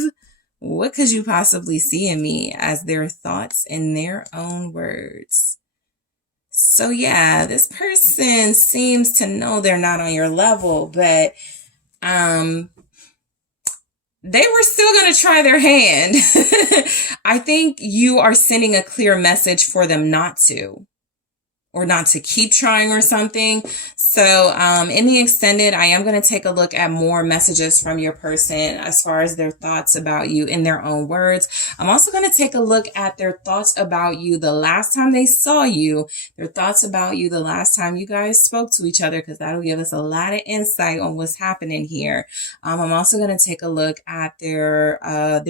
what could you possibly see in me as their thoughts in their own words? So yeah, this person seems to know they're not on your level, but they were still going to try their hand. I think you are sending a clear message for them not to. Or not to keep trying or something. So in the extended, I am going to take a look at more messages from your person as far as their thoughts about you in their own words. I'm also going to take a look at their thoughts about you the last time they saw you, their thoughts about you the last time you guys spoke to each other, because that'll give us a lot of insight on what's happening here. I'm also going to take a look at their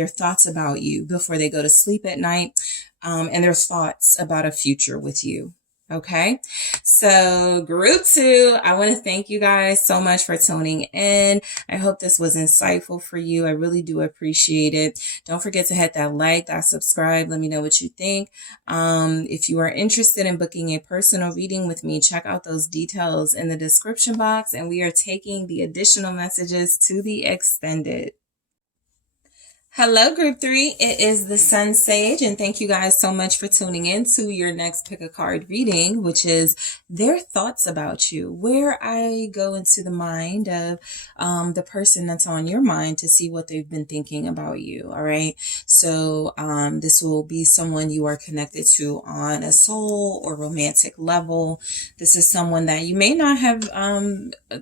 thoughts about you before they go to sleep at night, and their thoughts about a future with you. Okay, so group 2, I want to thank you guys so much for tuning in. I hope this was insightful for you. I really do appreciate it. Don't forget to hit that like, that subscribe. Let me know what you think. If you are interested in booking a personal reading with me, check out those details in the description box, and we are taking the additional messages to the extended. Hello, Group 3. It is the SunSage, and thank you guys so much for tuning in to your next pick a card reading, which is their thoughts about you, where I go into the mind of the person that's on your mind to see what they've been thinking about you. All right. So this will be someone you are connected to on a soul or romantic level. This is someone that you may not have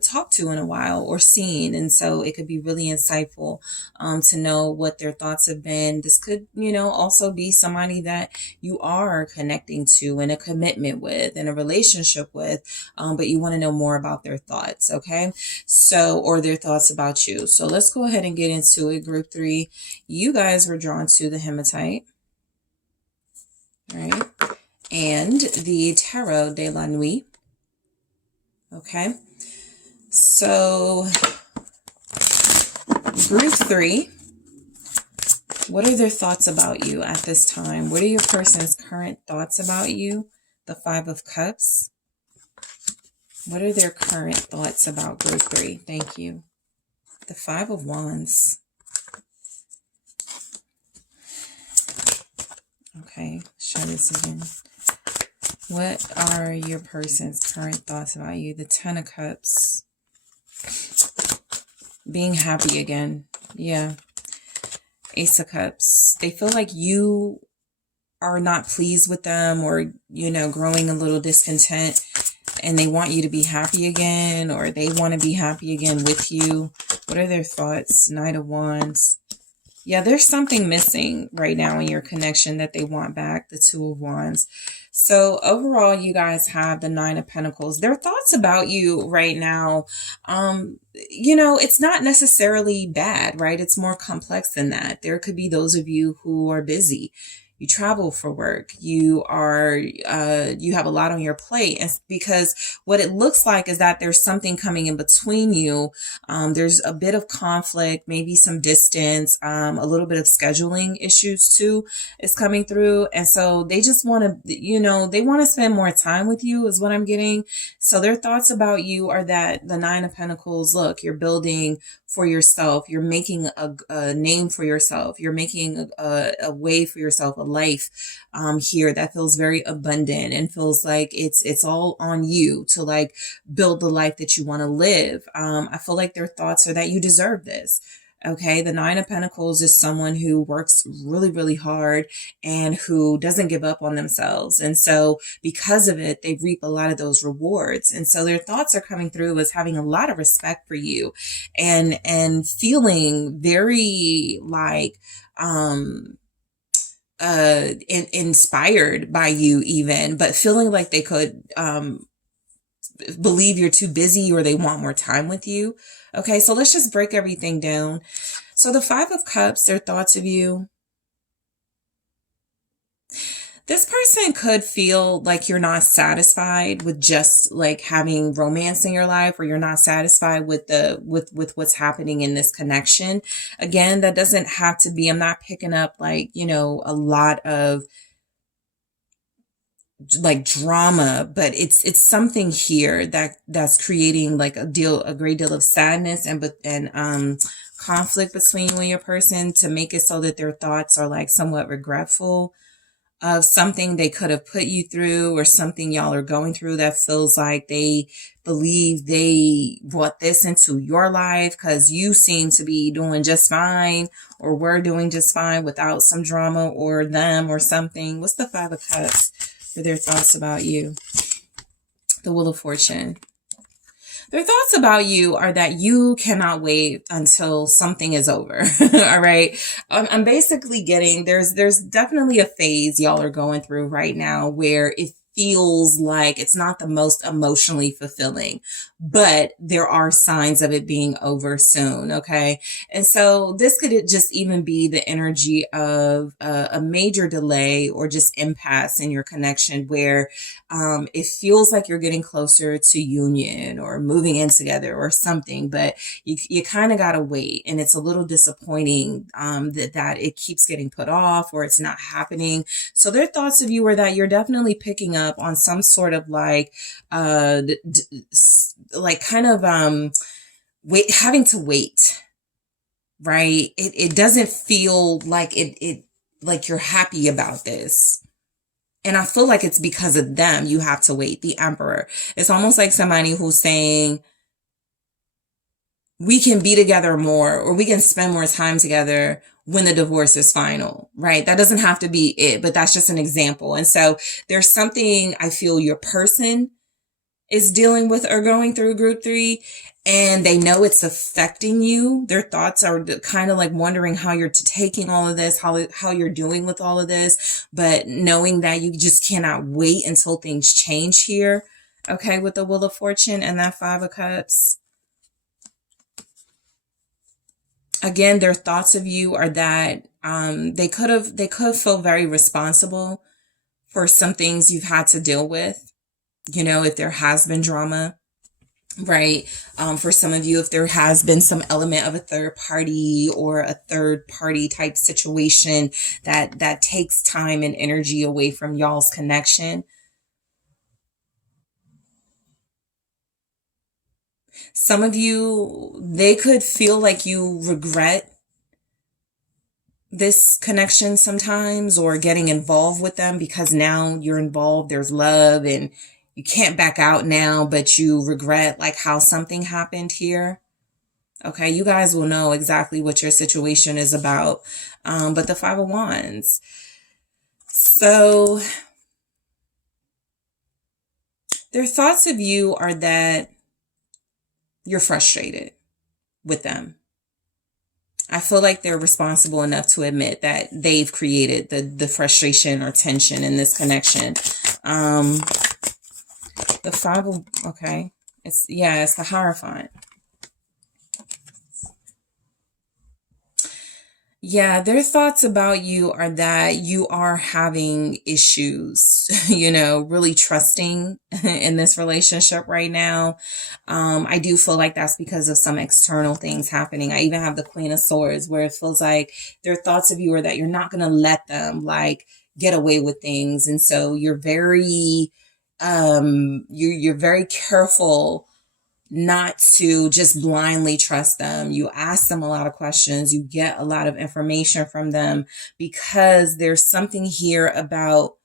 talked to in a while or seen, and so it could be really insightful to know what their thoughts have been. This could, you know, also be somebody that you are connecting to in a commitment with, in a relationship with, but you want to know more about their thoughts. Okay. So, or their thoughts about you. So let's go ahead and get into it. Group 3, you guys were drawn to the hematite, right? And the Tarot de la Nuit. Okay. So group 3, what are their thoughts about you at this time? What are your person's current thoughts about you? The 5 of Cups. What are their current thoughts about group 3? Thank you. The Five of Wands. Okay, show this again. What are your person's current thoughts about you? The Ten of Cups. Being happy again. Yeah. Ace of Cups. They feel like you are not pleased with them, or, you know, growing a little discontent, and they want you to be happy again, or they want to be happy again with you. What are their thoughts? Knight of Wands. Yeah, there's something missing right now in your connection that they want back. The Two of Wands. So overall, you guys have the Nine of Pentacles. Their thoughts about you right now, you know, it's not necessarily bad, right? It's more complex than that. There could be those of you who are busy. You travel for work. You are, you have a lot on your plate. And because what it looks like is that there's something coming in between you. There's a bit of conflict, maybe some distance, a little bit of scheduling issues too is coming through. And so they just want to, you know, they want to spend more time with you is what I'm getting. So their thoughts about you are that the Nine of Pentacles, look, you're building for yourself. You're making a name for yourself. You're making a way for yourself, a life here that feels very abundant and feels like it's all on you to like build the life that you want to live. I feel like their thoughts are that you deserve this. Okay, the Nine of Pentacles is someone who works really, really hard and who doesn't give up on themselves. And so because of it, they reap a lot of those rewards. And so their thoughts are coming through as having a lot of respect for you and feeling very like, inspired by you even, but feeling like they could, believe you're too busy or they want more time with you. Okay, so let's just break everything down. So the Five of Cups, their thoughts of you. This person could feel like you're not satisfied with just like having romance in your life, or you're not satisfied with with what's happening in this connection. Again, that doesn't have to be, I'm not picking up like, you know, a lot of like drama, but it's something here that's creating like a great deal of sadness and conflict between you and your person, to make it so that their thoughts are like somewhat regretful of something they could have put you through, or something y'all are going through that feels like they believe they brought this into your life because you seem to be doing just fine, or were doing just fine without some drama, or them or something. What's the Five of Cups for their thoughts about you? The Wheel of Fortune. Their thoughts about you are that you cannot wait until something is over. All right. I'm basically getting, there's definitely a phase y'all are going through right now where it feels like it's not the most emotionally fulfilling, but there are signs of it being over soon. Okay. And so this could just even be the energy of a major delay or just impasse in your connection, where it feels like you're getting closer to union or moving in together or something, but you kind of got to wait. And it's a little disappointing that it keeps getting put off, or it's not happening. So their thoughts of you are that you're definitely picking up on some sort of like, having to wait, right? It doesn't feel like like you're happy about this. And I feel like it's because of them you have to wait. The Emperor. It's almost like somebody who's saying, we can be together more, or we can spend more time together when the divorce is final, right? That doesn't have to be it, but that's just an example. And so there's something I feel your person is dealing with or going through, group 3, and they know it's affecting you. Their thoughts are kind of like wondering how you're taking all of this, how you're doing with all of this, but knowing that you just cannot wait until things change here. Okay, with the Wheel of Fortune and that Five of Cups. Again, their thoughts of you are that they could feel very responsible for some things you've had to deal with. You know, if there has been drama, right? For some of you, if there has been some element of a third party or a third party type situation that takes time and energy away from y'all's connection. Some of you, they could feel like you regret this connection sometimes, or getting involved with them, because now you're involved, there's love, and you can't back out now, but you regret like how something happened here. Okay, you guys will know exactly what your situation is about. But the Five of Wands. So their thoughts of you are that you're frustrated with them. I feel like they're responsible enough to admit that they've created the frustration or tension in this connection. The Five of, okay. It's the Hierophant. Yeah, their thoughts about you are that you are having issues, really trusting in this relationship right now. I do feel like that's because of some external things happening. I even have the Queen of Swords, where it feels like their thoughts of you are that you're not going to let them like get away with things. And so you're very, you're very careful not to just blindly trust them. You ask them a lot of questions. You get a lot of information from them, because there's something here about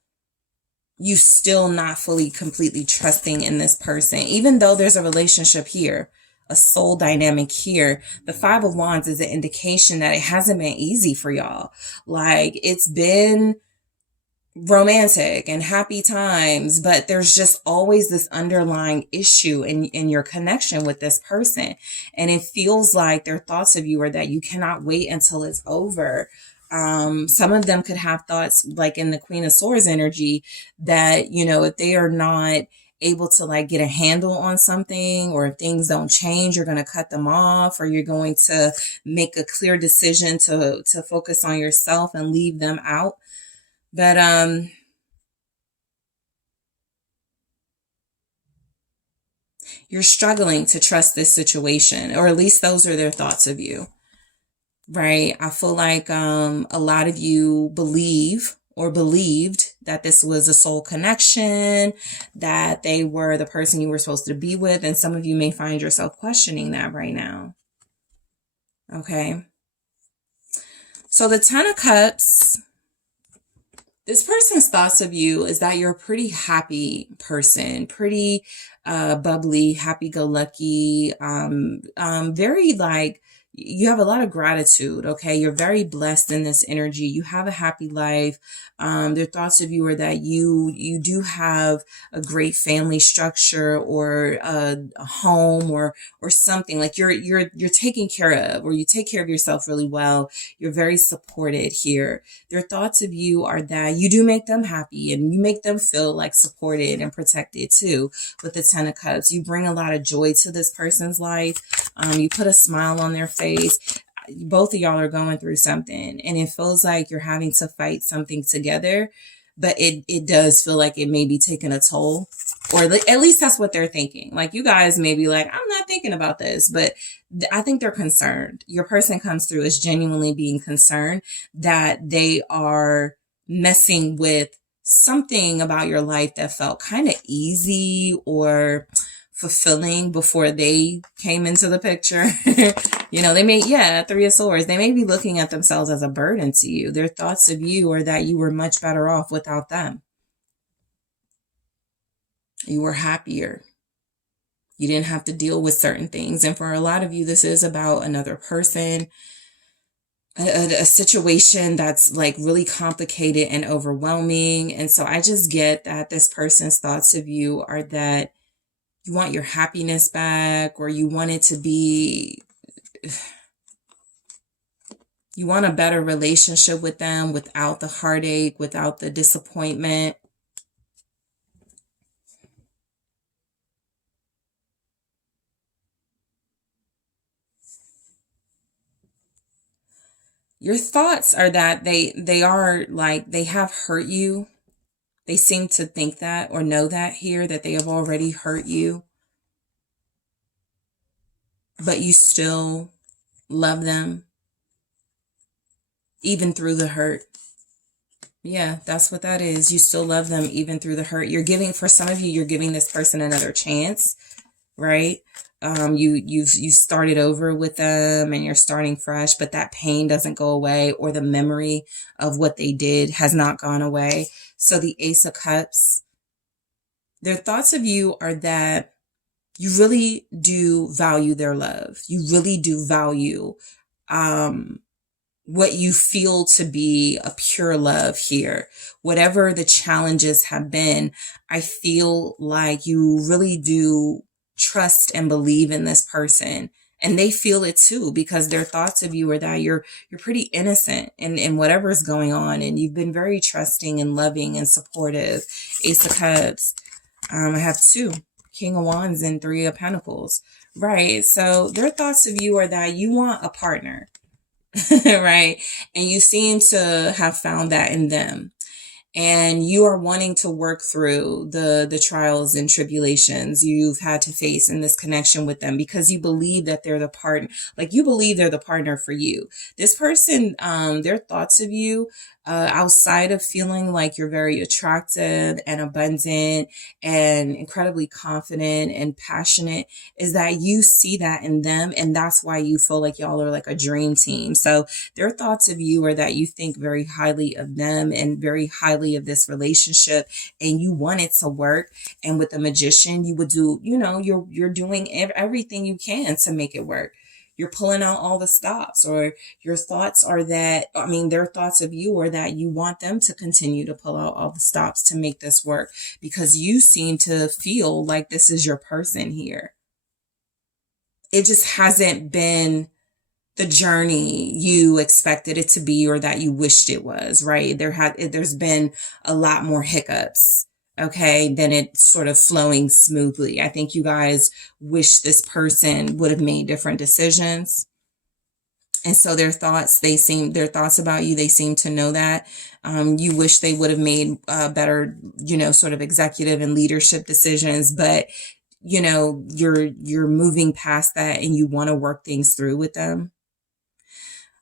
you still not fully, completely trusting in this person. Even though there's a relationship here, a soul dynamic here, the Five of Wands is an indication that it hasn't been easy for y'all. Like, it's been romantic and happy times, but there's just always this underlying issue in your connection with this person. And it feels like their thoughts of you are that you cannot wait until it's over. Some of them could have thoughts like in the Queen of Swords energy that, if they are not able to like get a handle on something, or if things don't change, you're going to cut them off, or you're going to make a clear decision to focus on yourself and leave them out. But you're struggling to trust this situation, or at least those are their thoughts of you, right? I feel like a lot of you believe or believed that this was a soul connection, that they were the person you were supposed to be with, and some of you may find yourself questioning that right now. Okay. So the Ten of Cups. This person's thoughts of you is that you're a pretty happy person, pretty bubbly, happy-go-lucky, very like, you have a lot of gratitude, okay? You're very blessed in this energy. You have a happy life. Their thoughts of you are that you do have a great family structure, or a home, or something like you're taken care of, or you take care of yourself really well. You're very supported here. Their thoughts of you are that you do make them happy, and you make them feel like supported and protected too. With the Ten of Cups, you bring a lot of joy to this person's life. You put a smile on their face. Both of y'all are going through something, and it feels like you're having to fight something together, but it does feel like it may be taking a toll, or at least that's what they're thinking. Like, you guys may be like, I'm not thinking about this, but I think they're concerned. Your person comes through as genuinely being concerned that they are messing with something about your life that felt kind of easy or fulfilling before they came into the picture. They may, Three of Swords, they may be looking at themselves as a burden to you. Their thoughts of you are that you were much better off without them. You were happier. You didn't have to deal with certain things. And for a lot of you, this is about another person, a situation that's like really complicated and overwhelming. And so I just get that this person's thoughts of you are that you want your happiness back, or you want it to be, you want a better relationship with them without the heartache, without the disappointment. Your thoughts are that they are like, they have hurt you. They seem to think that, or know that here, that they have already hurt you, but you still love them even through the hurt. Yeah, that's what that is. You still love them even through the hurt. For some of you, you're giving this person another chance, right? you started over with them and you're starting fresh, but that pain doesn't go away, or the memory of what they did has not gone away. So the Ace of Cups, their thoughts of you are that you really do value their love. You really do value what you feel to be a pure love here. Whatever the challenges have been, I feel like you really do trust and believe in this person. And they feel it too, because their thoughts of you are that you're pretty innocent in whatever's going on, and you've been very trusting and loving and supportive. Ace of Cups. I have two, King of Wands and Three of Pentacles. Right. So their thoughts of you are that you want a partner. Right. And you seem to have found that in them. And you are wanting to work through the trials and tribulations you've had to face in this connection with them, because you believe that they're the partner, like you believe they're the partner for you. This person, their thoughts of you, outside of feeling like you're very attractive and abundant and incredibly confident and passionate, is that you see that in them. And that's why you feel like y'all are like a dream team. So their thoughts of you are that you think very highly of them and very highly of this relationship, and you want it to work. And with the Magician, you would do, you're doing everything you can to make it work. You're pulling out all the stops, or your thoughts are that, their thoughts of you are that you want them to continue to pull out all the stops to make this work, because you seem to feel like this is your person here. It just hasn't been the journey you expected it to be, or that you wished it was, right? There's been a lot more hiccups, okay, than it sort of flowing smoothly. I think you guys wish this person would have made different decisions. And so their thoughts about you, they seem to know that. You wish they would have made better, sort of executive and leadership decisions, but you're moving past that and you want to work things through with them.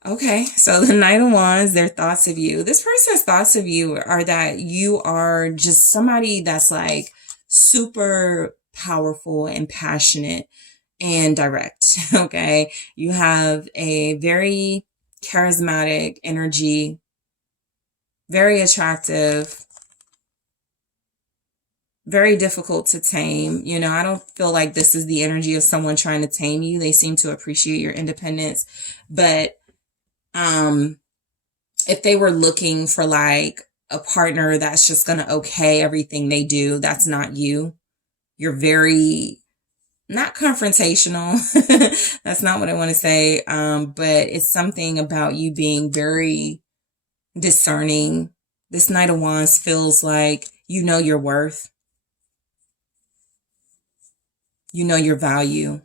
Okay, so the Knight of Wands, their thoughts of you. This person's thoughts of you are that you are just somebody that's like super powerful and passionate and direct. Okay, you have a very charismatic energy, very attractive, very difficult to tame. I don't feel like this is the energy of someone trying to tame you. They seem to appreciate your independence, but if they were looking for like a partner that's just going to okay everything they do, that's not you. You're very not confrontational. That's not what I want to say. But it's something about you being very discerning. This Knight of Wands feels like you know your worth. You know your value.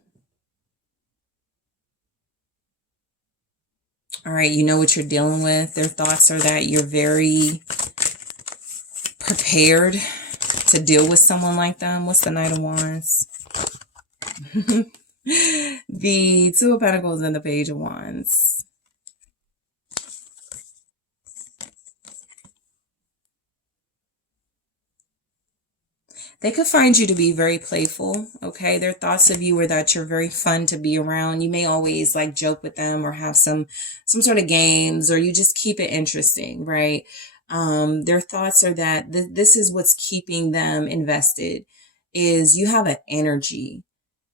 All right, you know what you're dealing with. Their thoughts are that you're very prepared to deal with someone like them. What's the Knight of Wands? The Two of Pentacles and the Page of Wands. They could find you to be very playful, okay? Their thoughts of you are that you're very fun to be around. You may always like joke with them or have some sort of games, or you just keep it interesting, right? Their thoughts are that this is what's keeping them invested, is you have an energy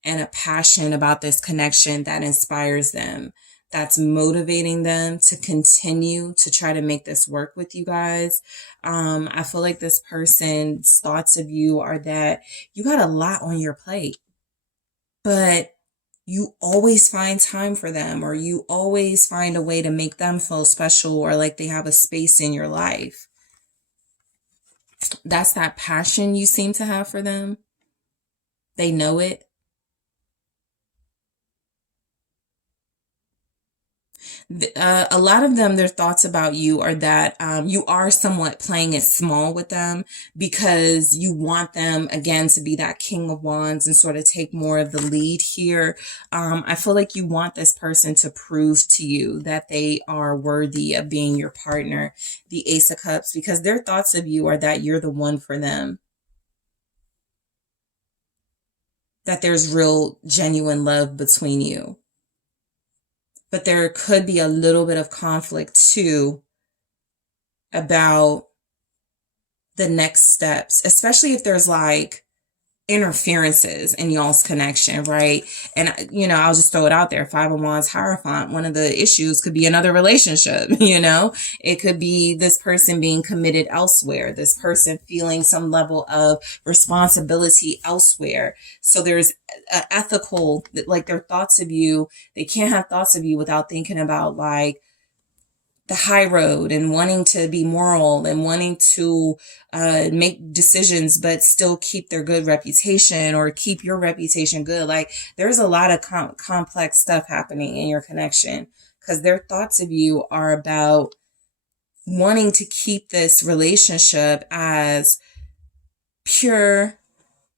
and a passion about this connection that inspires them, that's motivating them to continue to try to make this work with you guys. I feel like this person's thoughts of you are that you got a lot on your plate, but you always find time for them, or you always find a way to make them feel special, or like they have a space in your life. That's that passion you seem to have for them. They know it. A lot of them, their thoughts about you are that you are somewhat playing it small with them, because you want them, again, to be that King of Wands and sort of take more of the lead here. I feel like you want this person to prove to you that they are worthy of being your partner. The Ace of Cups, because their thoughts of you are that you're the one for them. that there's real, genuine love between you. But there could be a little bit of conflict too about the next steps, especially if there's like interferences in y'all's connection, right? And, I'll just throw it out there. Five of Wands, Hierophant. One of the issues could be another relationship, It could be this person being committed elsewhere, this person feeling some level of responsibility elsewhere. So there's ethical, like their thoughts of you, they can't have thoughts of you without thinking about like the high road and wanting to be moral and wanting to make decisions, but still keep their good reputation or keep your reputation good. Like there's a lot of complex stuff happening in your connection because their thoughts of you are about wanting to keep this relationship as pure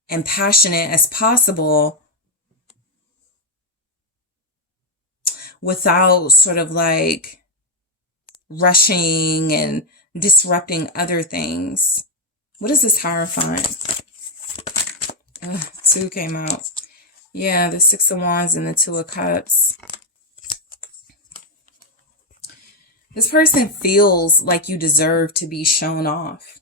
and passionate as possible without sort of like rushing and disrupting other things. What is this Hierophant? Two came out. Yeah, the Six of Wands and the Two of Cups. This person feels like you deserve to be shown off.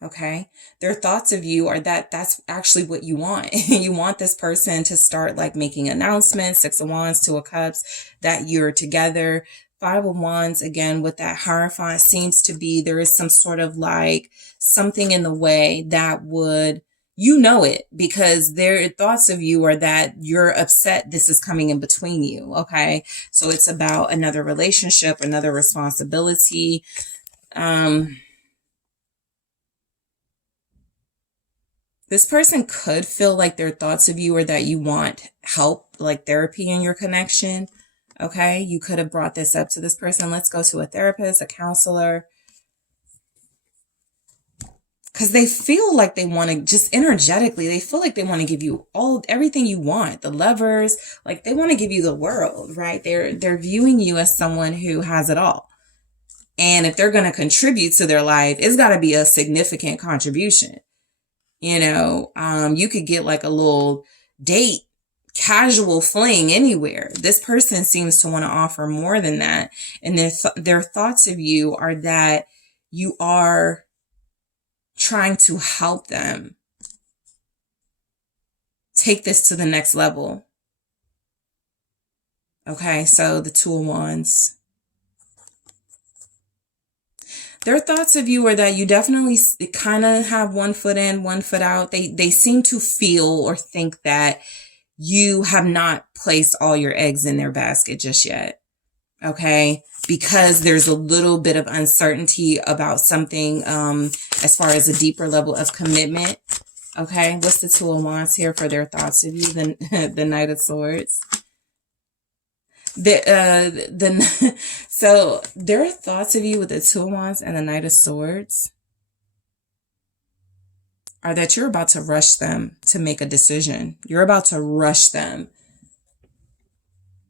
Okay? Their thoughts of you are that that's actually what you want. You want this person to start like making announcements, Six of Wands, Two of Cups, that you're together. Five of Wands, again, with that Hierophant, seems to be there is some sort of like something in the way that would, it, because their thoughts of you are that you're upset this is coming in between you, okay? So it's about another relationship, another responsibility. This person could feel like their thoughts of you are that you want help, like therapy in your connection. Okay, you could have brought this up to this person. Let's go to a therapist, a counselor. Because they feel like they want to, just energetically, they feel like they want to give you everything you want. The Lovers, like they want to give you the world, right? They're viewing you as someone who has it all. And if they're going to contribute to their life, it's got to be a significant contribution. You could get like a little date, casual fling anywhere. This person seems to want to offer more than that. And their thoughts of you are that you are trying to help them take this to the next level. Okay, so the Two of Wands. Their thoughts of you are that you definitely kind of have one foot in, one foot out. They seem to feel or think that you have not placed all your eggs in their basket just yet. Okay. Because there's a little bit of uncertainty about something, as far as a deeper level of commitment. Okay. What's the Two of Wands here for their thoughts of you? The Knight of Swords. So their thoughts of you with the Two of Wands and the Knight of Swords are that you're about to rush them to make a decision. You're about to rush them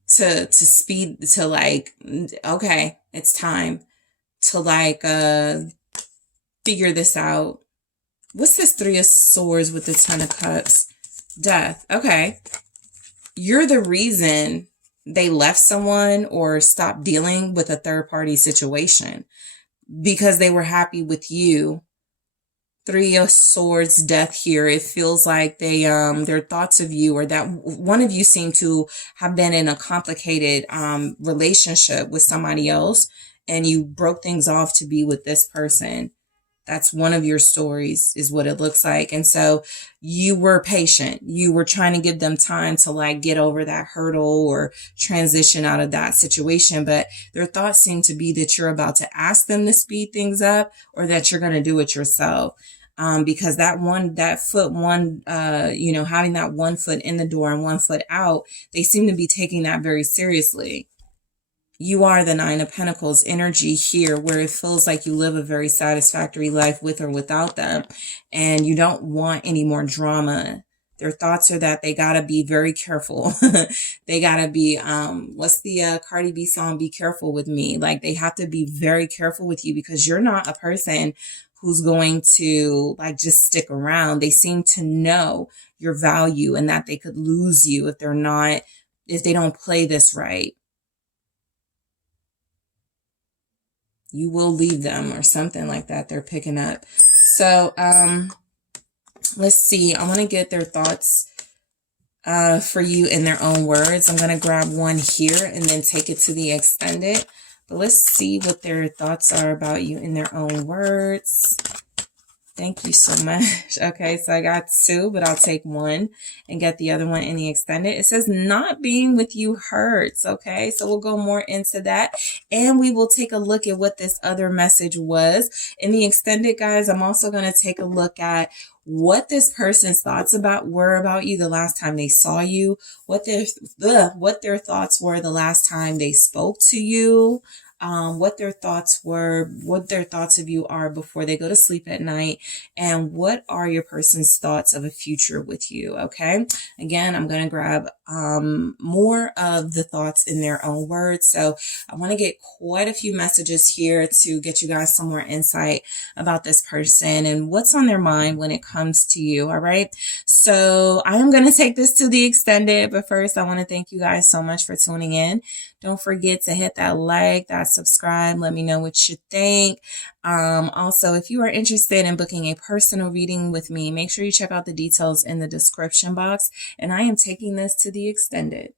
to speed, to like, okay, it's time to like figure this out. What's this Three of Swords with the Ten of Cups? Death. Okay. You're the reason they left someone or stopped dealing with a third party situation because they were happy with you. Three of Swords, death here. It feels like their thoughts of you or that one of you seem to have been in a complicated relationship with somebody else and you broke things off to be with this person. That's one of your stories is what it looks like. And so you were patient. You were trying to give them time to like get over that hurdle or transition out of that situation. But their thoughts seem to be that you're about to ask them to speed things up or that you're going to do it yourself. Because having that one foot in the door and one foot out, they seem to be taking that very seriously. You are the Nine of Pentacles energy here where it feels like you live a very satisfactory life with or without them and you don't want any more drama. Their thoughts are that they got to be very careful. They got to be, what's the Cardi B song, Be Careful With Me? Like they have to be very careful with you because you're not a person who's going to like just stick around. They seem to know your value and that they could lose you if they don't play this right. You will leave them or something like that they're picking up. So let's see. I want to get their thoughts for you in their own words. I'm going to grab one here and then take it to the extended. But let's see what their thoughts are about you in their own words. Thank you so much. Okay, so I got two, but I'll take one and get the other one in the extended. It says not being with you hurts. Okay, so we'll go more into that. And we will take a look at what this other message was. In the extended, guys, I'm also going to take a look at what this person's thoughts were about you the last time they saw you, what their thoughts were the last time they spoke to you. What their thoughts were, what their thoughts of you are before they go to sleep at night, and what are your person's thoughts of a future with you, okay? Again, I'm going to grab more of the thoughts in their own words. So I want to get quite a few messages here to get you guys some more insight about this person and what's on their mind when it comes to you, all right? So I am going to take this to the extended, but first I want to thank you guys so much for tuning in. Don't forget to hit that like, that subscribe. Let me know what you think. Also, if you are interested in booking a personal reading with me, make sure you check out the details in the description box. And I am taking this to the extended.